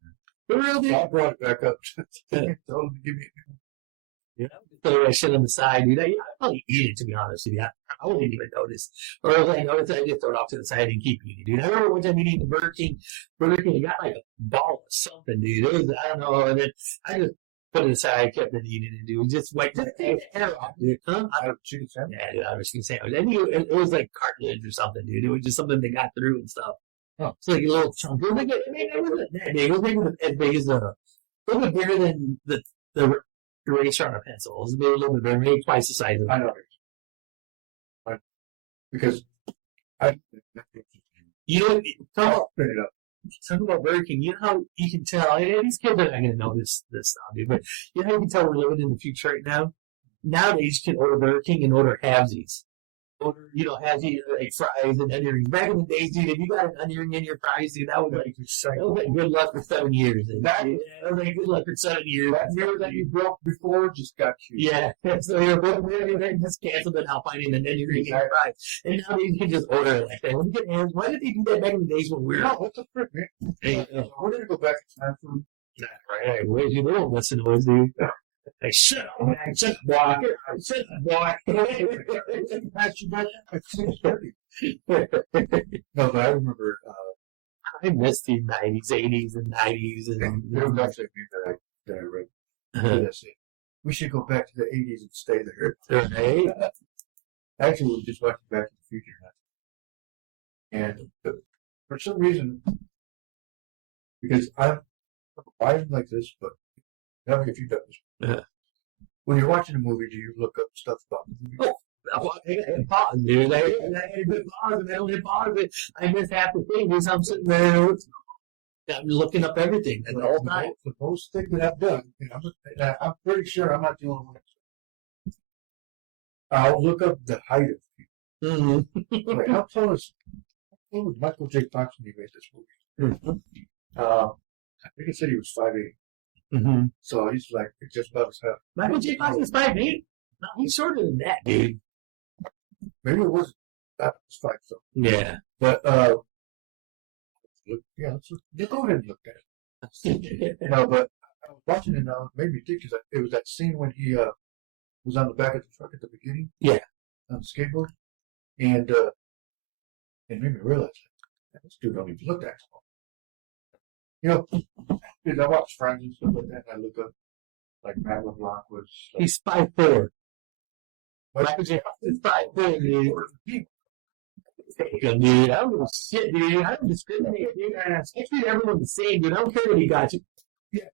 So I brought it back up. Told him to give me a Throw that shit on the side, dude. I probably eat it, to be honest with you. I wouldn't even notice. Or if I noticed, I just throw it off to the side and keep eating, dude. I remember one time eating the Burger King, I got like a ball of something, dude. It was, I don't know, and then I just put it aside, kept it eating it, dude. Just take the hair off, dude. Huh? out of chicken sandwich. Yeah, dude, I was chicken sandwich. I knew it was like cartilage or something, dude. It was just something they got through and stuff. Oh. It's like a little chunk. It was like, it wasn't that big. It was maybe as big as a little bit bigger than the eraser on a pencil. It was maybe a little bit bigger, maybe twice the size of it. I know. Because you know, spin it up. talking about Burger King, you know how you can tell, and these kids are not going to know this stuff, dude, but you know how you can tell we're living in the future right now? Nowadays, you can order Burger King and order halvesies. Order, halvesies, like fries and onion rings. Back in the days, dude, if you got an onion ring in your fries, dude, that was like good luck for 7 years. And that was like good luck for 7 years. That mirror that you broke before just got cute. Yeah, so you're just canceled it out finding an onion ring in your fries. And nowadays, you can just order it like that. Why did they do that back in the days when we were? No, what the frick, man? We're going to go back in time for. Right, where's your little listen to us, dude? Hey, shut up, man. Shut up, boy. Shut up, boy. No, but I remember. I missed the 90s, 80s, and 90s. And there was actually a view that I read. We should go back to the 80s and stay there. Right? Actually, we were just watching Back to the Future now. And for some reason, because I'm like this, but tell me if you've done this. When you're watching a movie, do you look up stuff about the movie? Oh, I hit pause, dude. I hit pause, and I don't hit pause. I miss half the thing because I'm sitting there. I'm looking up everything the whole time. The most thing that I've done, and I'm pretty sure I'm not the only one. I'll look up the height of people. Like, how tall is Michael J. Fox when he made this movie? I think it said he was 5'8". So he's like just about as high. Michael J. Fox is 5'8". No, he's shorter than that, dude. Maybe it was that was 5 so. Yeah, but let's go ahead and look at it. No, but I was watching it now. It made me think because it was that scene when he was on the back of the truck at the beginning. Yeah, on the skateboard, and it made me realize this dude don't even look that small. Because I watch Friends and stuff like that, and I look up, like, Matt LeBlanc was. Like, he's 5'4". Michael J. Fox is 5'4", dude. Dude, I don't give a shit, dude. I don't discriminate, dude. I treat everyone the same, dude. I don't care what he got you. Yeah.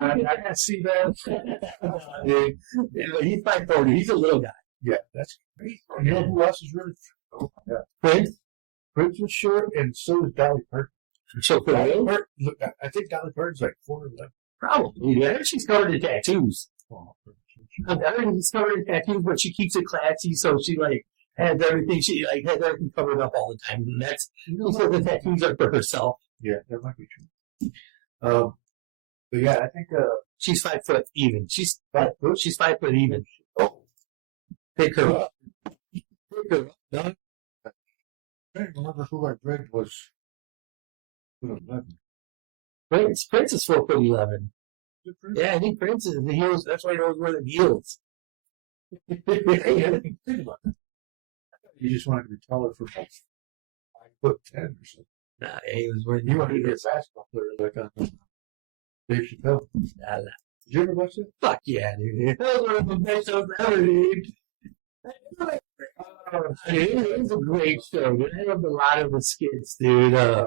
I see that. Dude. He's 5'4", dude. He's a little guy. Yeah, that's crazy. And you know who else is really short? Oh, my God. Prince was short, and so is Dolly Parton. So for real? Look, I think Dolly Parton's like 4'11". Probably. Yeah, she's covered in tattoos. I mean, she's covered in tattoos, but she keeps it classy, so she has everything. She has everything covered up all the time, and that's so the tattoos are for herself. Yeah, that might be true. But yeah, I think she's 5 foot even. She's 5 foot even. Oh, Pick her up. Pick her up, dog. I don't remember who I read was 11. Prince is 4'11". Yeah, I think Prince is the heels. That's why he always wear the heels. Hey, I didn't think about that. You just wanted to be taller for 5'10" or something. Nah, he was wearing You the wanted to be a heels. basketball player like on Dave Chappelle. Nah. Did you ever watch it? Fuck yeah, dude. That was one of the best shows ever, dude. Dude, it was a great show, dude. I loved a lot of the skits, dude. Yeah.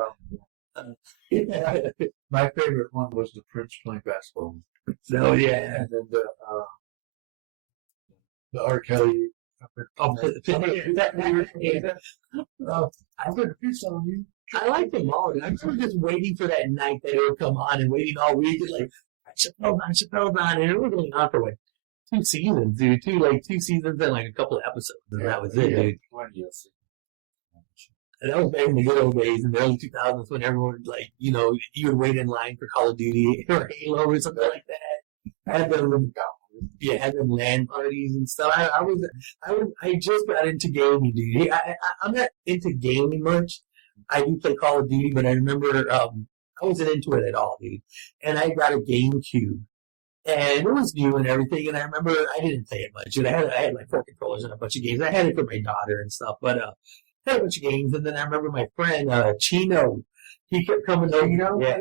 My favorite one was the Prince playing basketball. So, yeah. And then the R. Kelly. I'm gonna piss on you. I like them all. I was just waiting for that night that it would come on and waiting all week. And like, Chappelle's on. And it was going on for like 2 seasons, dude. 2 seasons and like a couple of episodes. And that was it, dude. And that was back in the good old days in the early 2000s when everyone would, like, you know, you would wait in line for Call of Duty or Halo or something like that. Had them LAN parties and stuff. I just got into gaming, dude. I'm not into gaming much. I do play Call of Duty, but I remember I wasn't into it at all, dude. And I got a GameCube, and it was new and everything. And I remember I didn't play it much. And I had like 4 controllers and a bunch of games. I had it for my daughter and stuff, but I had a bunch of games. And then I remember my friend Chino. He kept coming over. Yeah,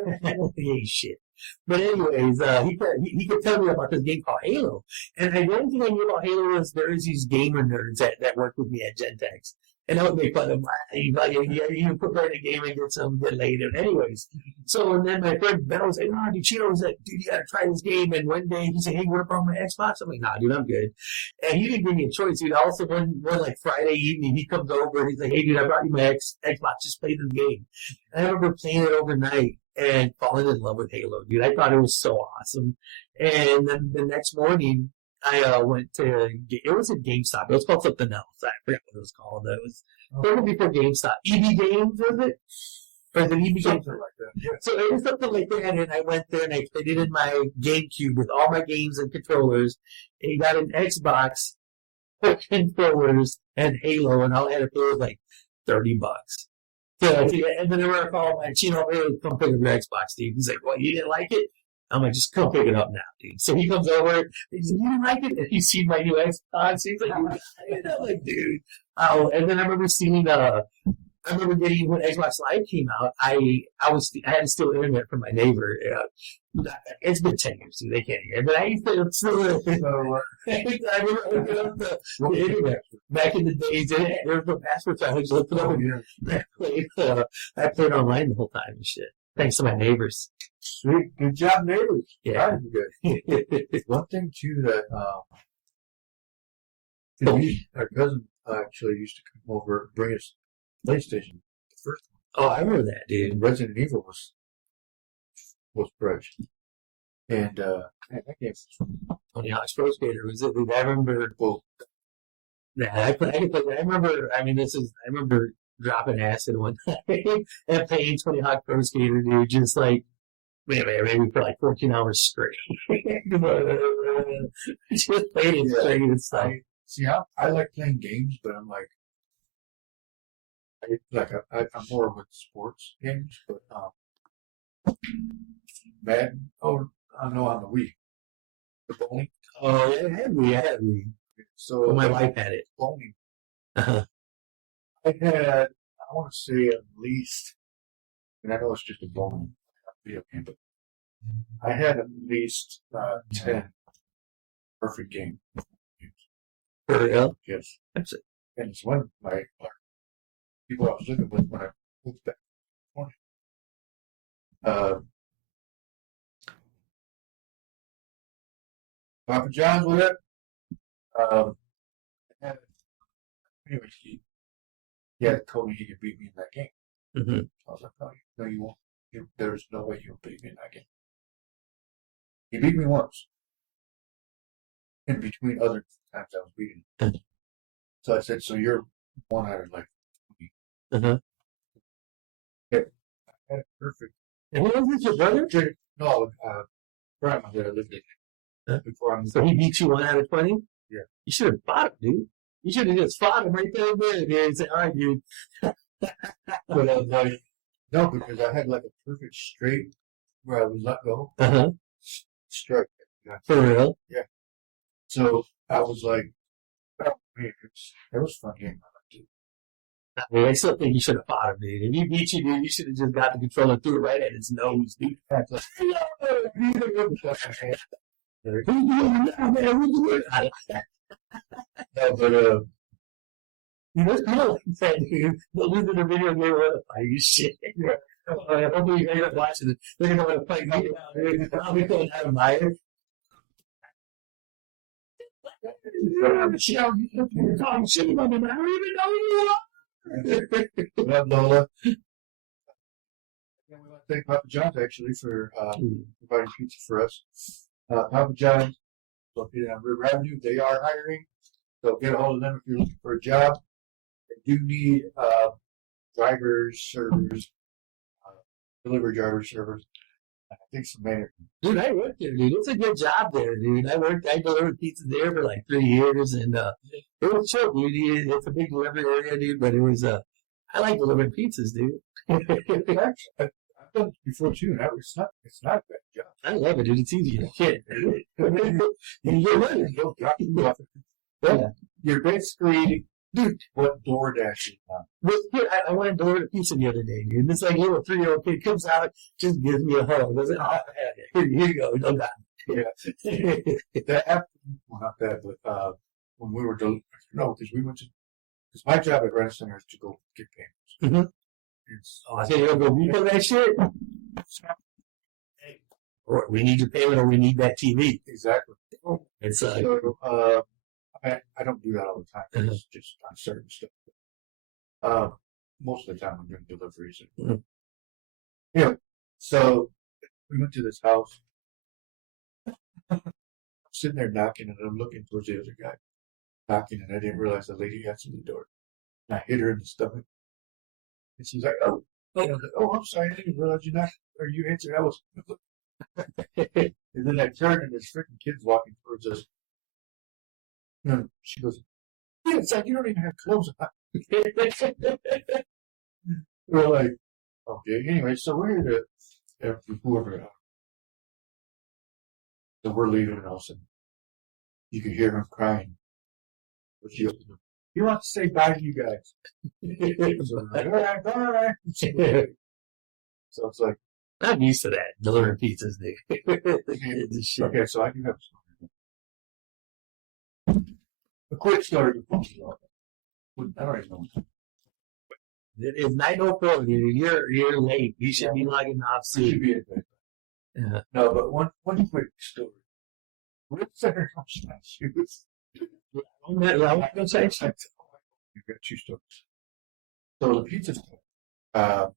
he ain't shit. But anyways, he could tell me about this game called Halo. And the only thing I knew about Halo was there's these gamer nerds that worked with me at Gentex. And I would make fun of them. You put her in a game and get laid. And anyways, so and then my friend Ben was like, "Oh, dude, Chino was like, dude, you gotta try this game." And one day he said, "Hey, what about my Xbox?" I'm like, "Nah, dude, I'm good." And he didn't give me a choice, dude. Also, one like Friday evening, he comes over and he's like, "Hey, dude, I brought you my Xbox. Just play this game." And I remember playing it overnight and falling in love with Halo, dude. I thought it was so awesome. And then the next morning, I went to, it was at GameStop. It was called something else. I forgot what it was called. It was before GameStop. EB Games, was it? Or the EB Games? Something like that. Yeah. So it was something like that, and I went there and I played it in my GameCube with all my games and controllers, and he got an Xbox, controllers, and Halo, and all I had to pay was like $30. So, and then I remember I called my Chino, "Hey, come pick up your Xbox, dude." He's like, "What, you didn't like it?" I'm like, "Just come pick it up now, dude." So he comes over, he's like, "You didn't like it?" And he's seen my new Xbox. He's like, "You like it?" I'm like, "Dude." Oh, and then I remember seeing, I remember getting, when Xbox Live came out, I had to steal internet from my neighbor. It's been 10 years, dude. They can't hear. But I used to steal it. I remember opening up the internet back in the days. There was no password, so I just looked it up. And I played online the whole time and shit. Thanks to my neighbors. Sweet. Good job, neighbors. Yeah. Good. One thing, too, that our cousin actually used to come over and bring us PlayStation. The first one. Oh, I remember that, dude. And Resident Evil was fresh. And that game was Tony Hawk's Pro Skater was it? I remember. Well, yeah, I could play that. I remember. I mean, I remember dropping acid one time and playing Tony Hawk Pro Skater, dude. Just like maybe for like 14 hours straight. Just playing it straight and stuff. I like playing games, but I'm like, I'm more of a sports games, but Madden. Oh, I know on the Wii. The bowling. Oh, yeah, I had me. So well, my wife had it. Bowling. Uh-huh. I had, I want to say at least, and I know it's just a bowling video game, but I had at least 10 perfect games. For real? Yes. That's it. And it's one of my people I was living with when I moved back. Papa John's with it. Anyway, he had told me he could beat me in that game. Mm-hmm. I was like, no, you won't. There's no way you'll beat me in that game. He beat me once. In between other times I was beating him. So I said, so you're one out of like 20. Uh-huh. Yeah, I had it perfect. And what was this, your brother? No, grandma that I lived with before I moved. So he beat you 1 out of 20? Yeah. You should have bought him, dude. You should have just fought him right there and there, dude. And say, all right, dude. But I was like, no, because I had like a perfect straight where I would let go. Strike. Yeah. For real? Yeah. So I was like, oh, man, it was a fun game. I mean, I still think you should have fought him, dude. If he beat you, dude, you should have just got the controller and threw it right at his nose, dude. No, but You know, it's kind of like that, dude. They'll lose in a video game with a fight. You shit. Hopefully you end up watching it. They're going to want to fight me now, dude. I'll be going out of my head. You're talking shit about me, but I don't even know who you are. what up, Lola? And we want to thank Papa John's actually for providing pizza for us. Papa John's located on River Avenue. They are hiring, so get a hold of them if you're looking for a job. They do need drivers, servers, delivery drivers, servers. I think some managers. Dude, I worked there, dude. It's a good job there, dude. I delivered pizza there for like 3 years, and it was chill, dude. It's a big delivery area, dude, but it was, I like delivering pizzas, dude. Actually, I've done it before too, and it's not a bad job. I love it, dude. It's easy to get. You get money. Yeah. You're basically, dude, what DoorDash is now. Dude, I went and delivered a pizza the other day, dude. This like little 3-year-old kid comes out, just gives me a hug. Goes, oh, here you go. No doubt. Yeah. That happened, well, not that, but when we were because we went to, because my job at Rent Center is to go get payments. Oh, I said, you go repo that shit? Hey, or we need your payment or we need that TV. Exactly. It's So, I don't do that all the time. It's just on certain stuff. Most of the time I'm doing deliveries. Yeah. So we went to this house. I'm sitting there knocking, and I'm looking towards the other guy knocking, and I didn't realize the lady answered the door. And I hit her in the stomach, and she's like, "Oh, I'm sorry, I didn't realize you knocked or you answered. I was." And then I turned, and there's freaking kids walking towards us. And she goes, "Yeah, it's like you don't even have clothes on." We're like, okay. Anyway, so we're here to whoever. So we're leaving, and all of a sudden, you can hear him crying. But she opened the door. He wants to say bye to you guys. So I'm like, all right. So it's like, I'm used to that, delivering pizzas, dude. okay, so I do have a quick story. I don't even know. It's 9:04, dude. You're late. You should be logging off You should soon. be in bed. Yeah. No, but one quick story. Rent Center shoes. I'm not gonna say. You've got 2 stories. So the pizza, I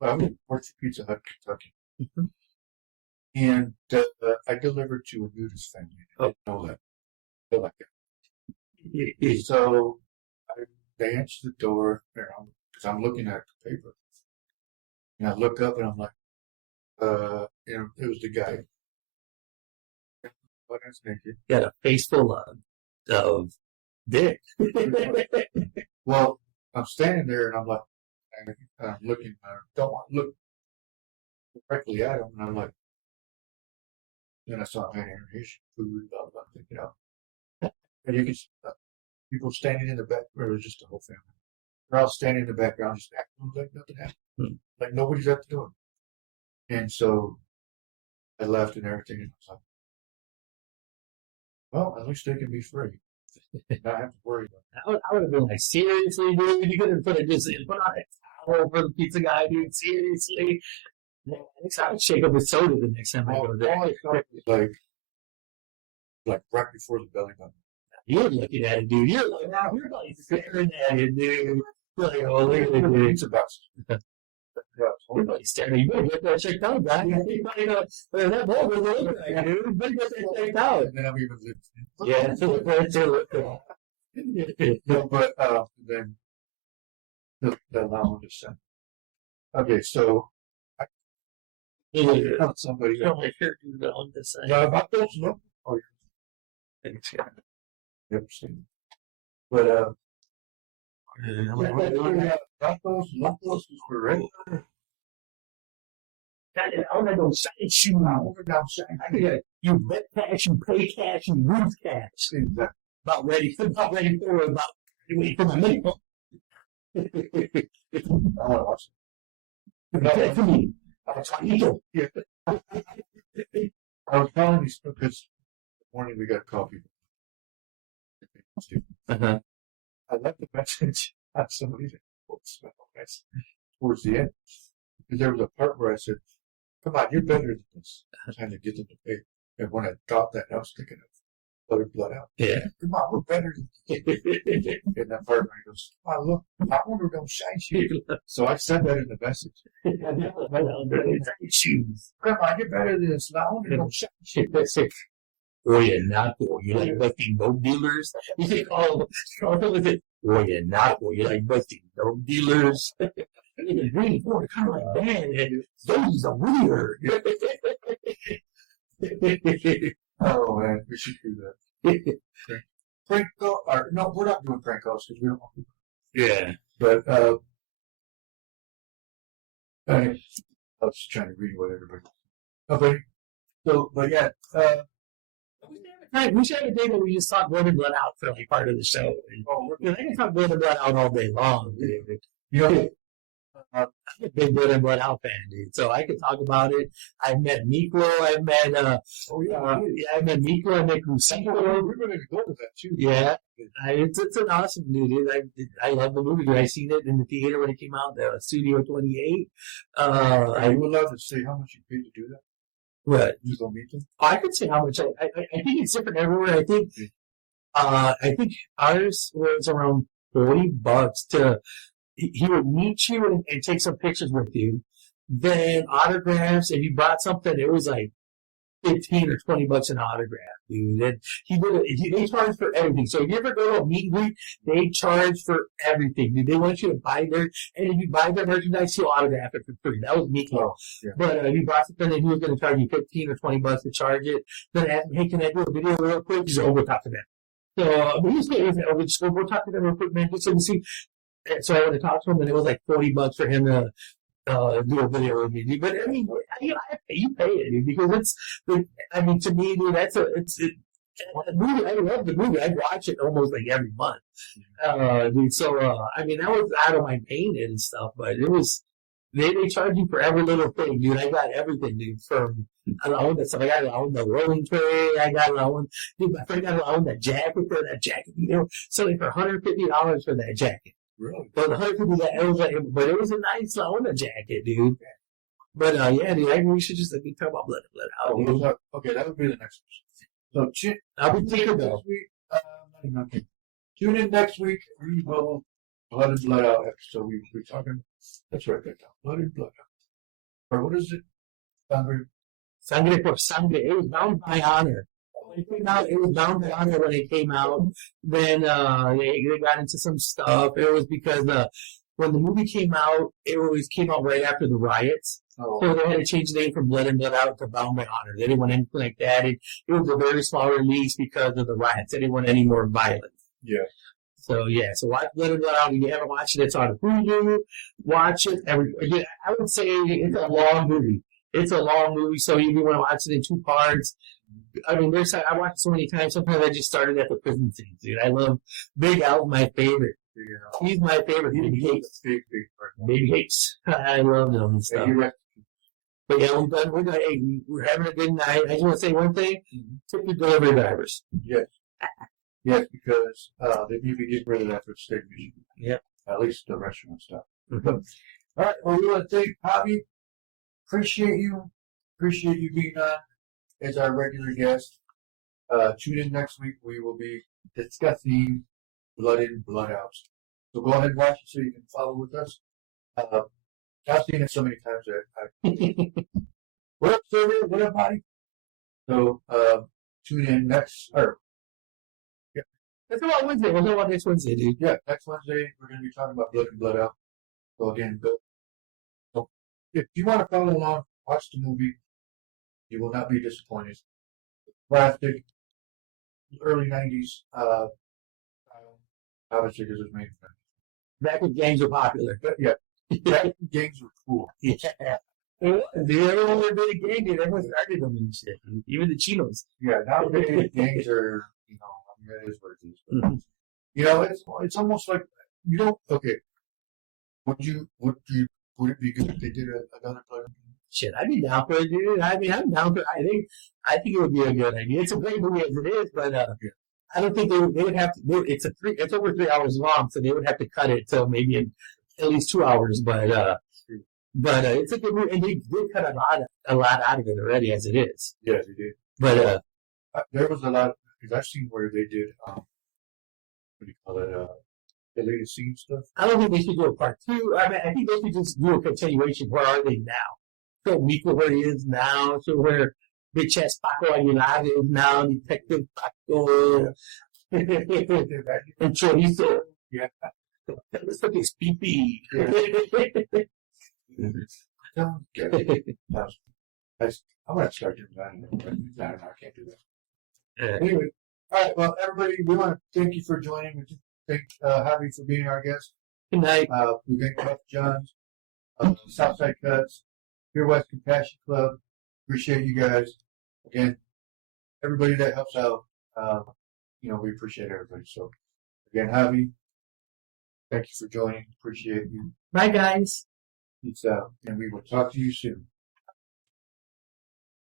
worked for Pizza Hut, Kentucky, and I delivered to a nudist family. I didn't know that. They like that. So they answer the door, because I'm looking at the paper, and I look up, and I'm like, it was the guy. What is naked? Got a face full of dick. Well, I'm standing there, and I'm like, I'm looking. I don't want to look directly at him, and I'm like, then I saw him having his food, blah blah, thinking out, and you can see people standing in the back. Or it was just a whole family. They're all standing in the background, just acting like nothing happened, like nobody's at the door. And so I left and everything, and I was like, well, at least they can be free. Not have to worry about it. I would have been like, seriously, dude? You could have put on a towel for the pizza guy, dude. Seriously? Next time I would shake up his soda the next time I go there. All I thought was like right before the belly button. You're looking at it, dude. You're like staring at it, dude. You're like, oh, look at it, dude. It's about. You're like staring. You better get that checked out, guy. You might not. That ball doesn't look like, dude. You better get that checked out. And then I'm even. Yeah, it's No, but then the allowance is sent. Okay, so I found somebody. You're like, here, dude, on this side. No, about those. No. Oh, Thanks, yeah. Never seen. But Locos is for regular. I want to go sign shoe now. You bet cash, you pay cash, you lose cash. Exactly. About ready for my minimum. I want to watch it. That's for me. I was calling these because the morning we got coffee. Uh-huh. I left a message on somebody's towards the end. Because there was a part where I said, come on, you're better than this. I'm trying to get them to pay. And when I got that, I was thinking of blood out. Yeah. Come on, we're better than this. And that part where he goes, oh, look, I wonder don't shine shoes. So I said that in the message. Shoes. Come on, you're better than this. I wonder don't shine shoes. Oh, you're not. Oh, you like busting dope dealers? You think, oh, with it. Oh, you're not. Oh, you like busting dope dealers? It's really for kind of like, man, those are weird. Oh, man, we should do that. Prank call, or no, we're not doing prank calls because we don't want to. Yeah. But, I was just trying to read what everybody. Okay. So, but yeah, we should have a day that we just talk blood and blood out for like part of the show. I can talk blood and blood out all day long, dude. You know, I'm a big blood and blood out fan, dude. So I can talk about it. I've met Miklo. I've met I met Miklo. I met Crucito. We're going to go to that too. Yeah, it's an awesome dude. I love the movie. I seen it in the theater when it came out. The Studio 28. I would love to say how much you paid to do that. What? You go meet them? I could say how much. I think it's different everywhere. I think ours was around $40 to. He would meet you and take some pictures with you. Then autographs. If you bought something, it was like $15 or $20 an autograph, dude. And they charge for everything. So if you ever go to a meet and greet, they charge for everything, dude. They want you to buy and if you buy their merchandise, he'll autograph it for free. That was Miklo. Oh, yeah. But if you bought something, then he was going to charge you $15 or $20 to charge it. Then I asked him, hey, can I do a video real quick? He's over top of that. So we just go talk to them real quick, man, just so we see. So I went to talk to him, and it was like $40 for him to do a video with me. But I mean, you pay it, dude, because to me, dude, it's a movie. I love the movie. I watch it almost like every month, dude. So I mean, that was out of my paying it and stuff, but it was. They charge you for every little thing, dude. I got everything, dude. From I own that stuff. I got the rolling tray. I got dude. My friend got that jacket for that jacket. You know, selling for $150 for that jacket. Really? But but it was a nice Laona jacket, dude. But yeah, dude, we should just talk about blood out. Dude. Okay, that would be the next one. So I'll be thinking next week. Tune in next week. We will blood and blood out episode. We're talking. Let's write that down. Blood and blood out. Or what is it? Sangre por sangre. It was bound by honor. When it came out, it was bound by honor when it came out. Then they got into some stuff. It was because when the movie came out, it always came out right after the riots. Oh. So they had to change the name from Blood and Blood Out to Bound by Honor. They didn't want anything like that. It was a very small release because of the riots. They didn't want any more violence. Yeah. So yeah, so watch Blood and Blood Out. If you haven't watched it, it's on Hulu. Watch it. I would say it's a long movie. It's a long movie, so you want to watch it in 2 parts. I mean, I watched it so many times. Sometimes I just started at the prison scene, dude. I love Big Al's my favorite. He's my favorite. Baby Hates. Baby Hates. I love him and stuff. But yeah, we're having a good night. I just want to say one thing. Tip your delivery drivers. Yes. Yes, because they need to get rid of that for state mission. Yep. At least the restaurant stuff. Mm-hmm. All right. Well, we want to thank Javi. Appreciate you being on as our regular guest. Tune in next week. We will be discussing Blood In, Blood Out. So go ahead and watch it so you can follow with us. I've seen it so many times that what up, Survey? What up, buddy? So tune in next. That's about Wednesday. We'll talk about next Wednesday, dude. Yeah, next Wednesday we're going to be talking about Blood In, Blood Out. So again, go. So if you want to follow along, watch the movie. You will not be disappointed. Classic, early 90s Obviously, because it's made friends. Back when gangs were popular. But yeah, yeah, gangs were cool. Yeah. Everyone would be a gang, dude. Everyone started them and shit. Even the Chinos. Yeah, nowadays gangs are, you know, I mean, it is what it is. But, you know, it's almost like you don't. Okay, would it be good if they did another player? Shit, I'd be down for it, dude. I mean, I'm down for it. I think it would be a good idea. It's a great movie as it is, but I don't think they would have to. It's over 3 hours long, so they would have to cut it to maybe at least 2 hours. But it's a good movie, and they did cut a lot out of it already as it is. Yeah, they did. But there was a lot because I've seen where they did what do you call it? Deleted scene stuff. I don't think they should do a part 2. I mean, I think they should just do a continuation. Where are they now? So Miko where he is now. So where bitch ass Paco Aguilar is now. Detective Paco. And Chorizo. Yeah. Let's look at his pee-pee. I'm going to start doing that. No, I can't do that. Anyway, all right. Well, everybody, we want to thank you for joining. We thank Javi for being our guest. Good night. We thank Buff Johns, Southside Cuts, Pure West Compassion Club. Appreciate you guys. Again, everybody that helps out, you know, we appreciate everybody. So, again, Javi, thank you for joining. Appreciate you. Bye, guys. Peace out. And we will talk to you soon.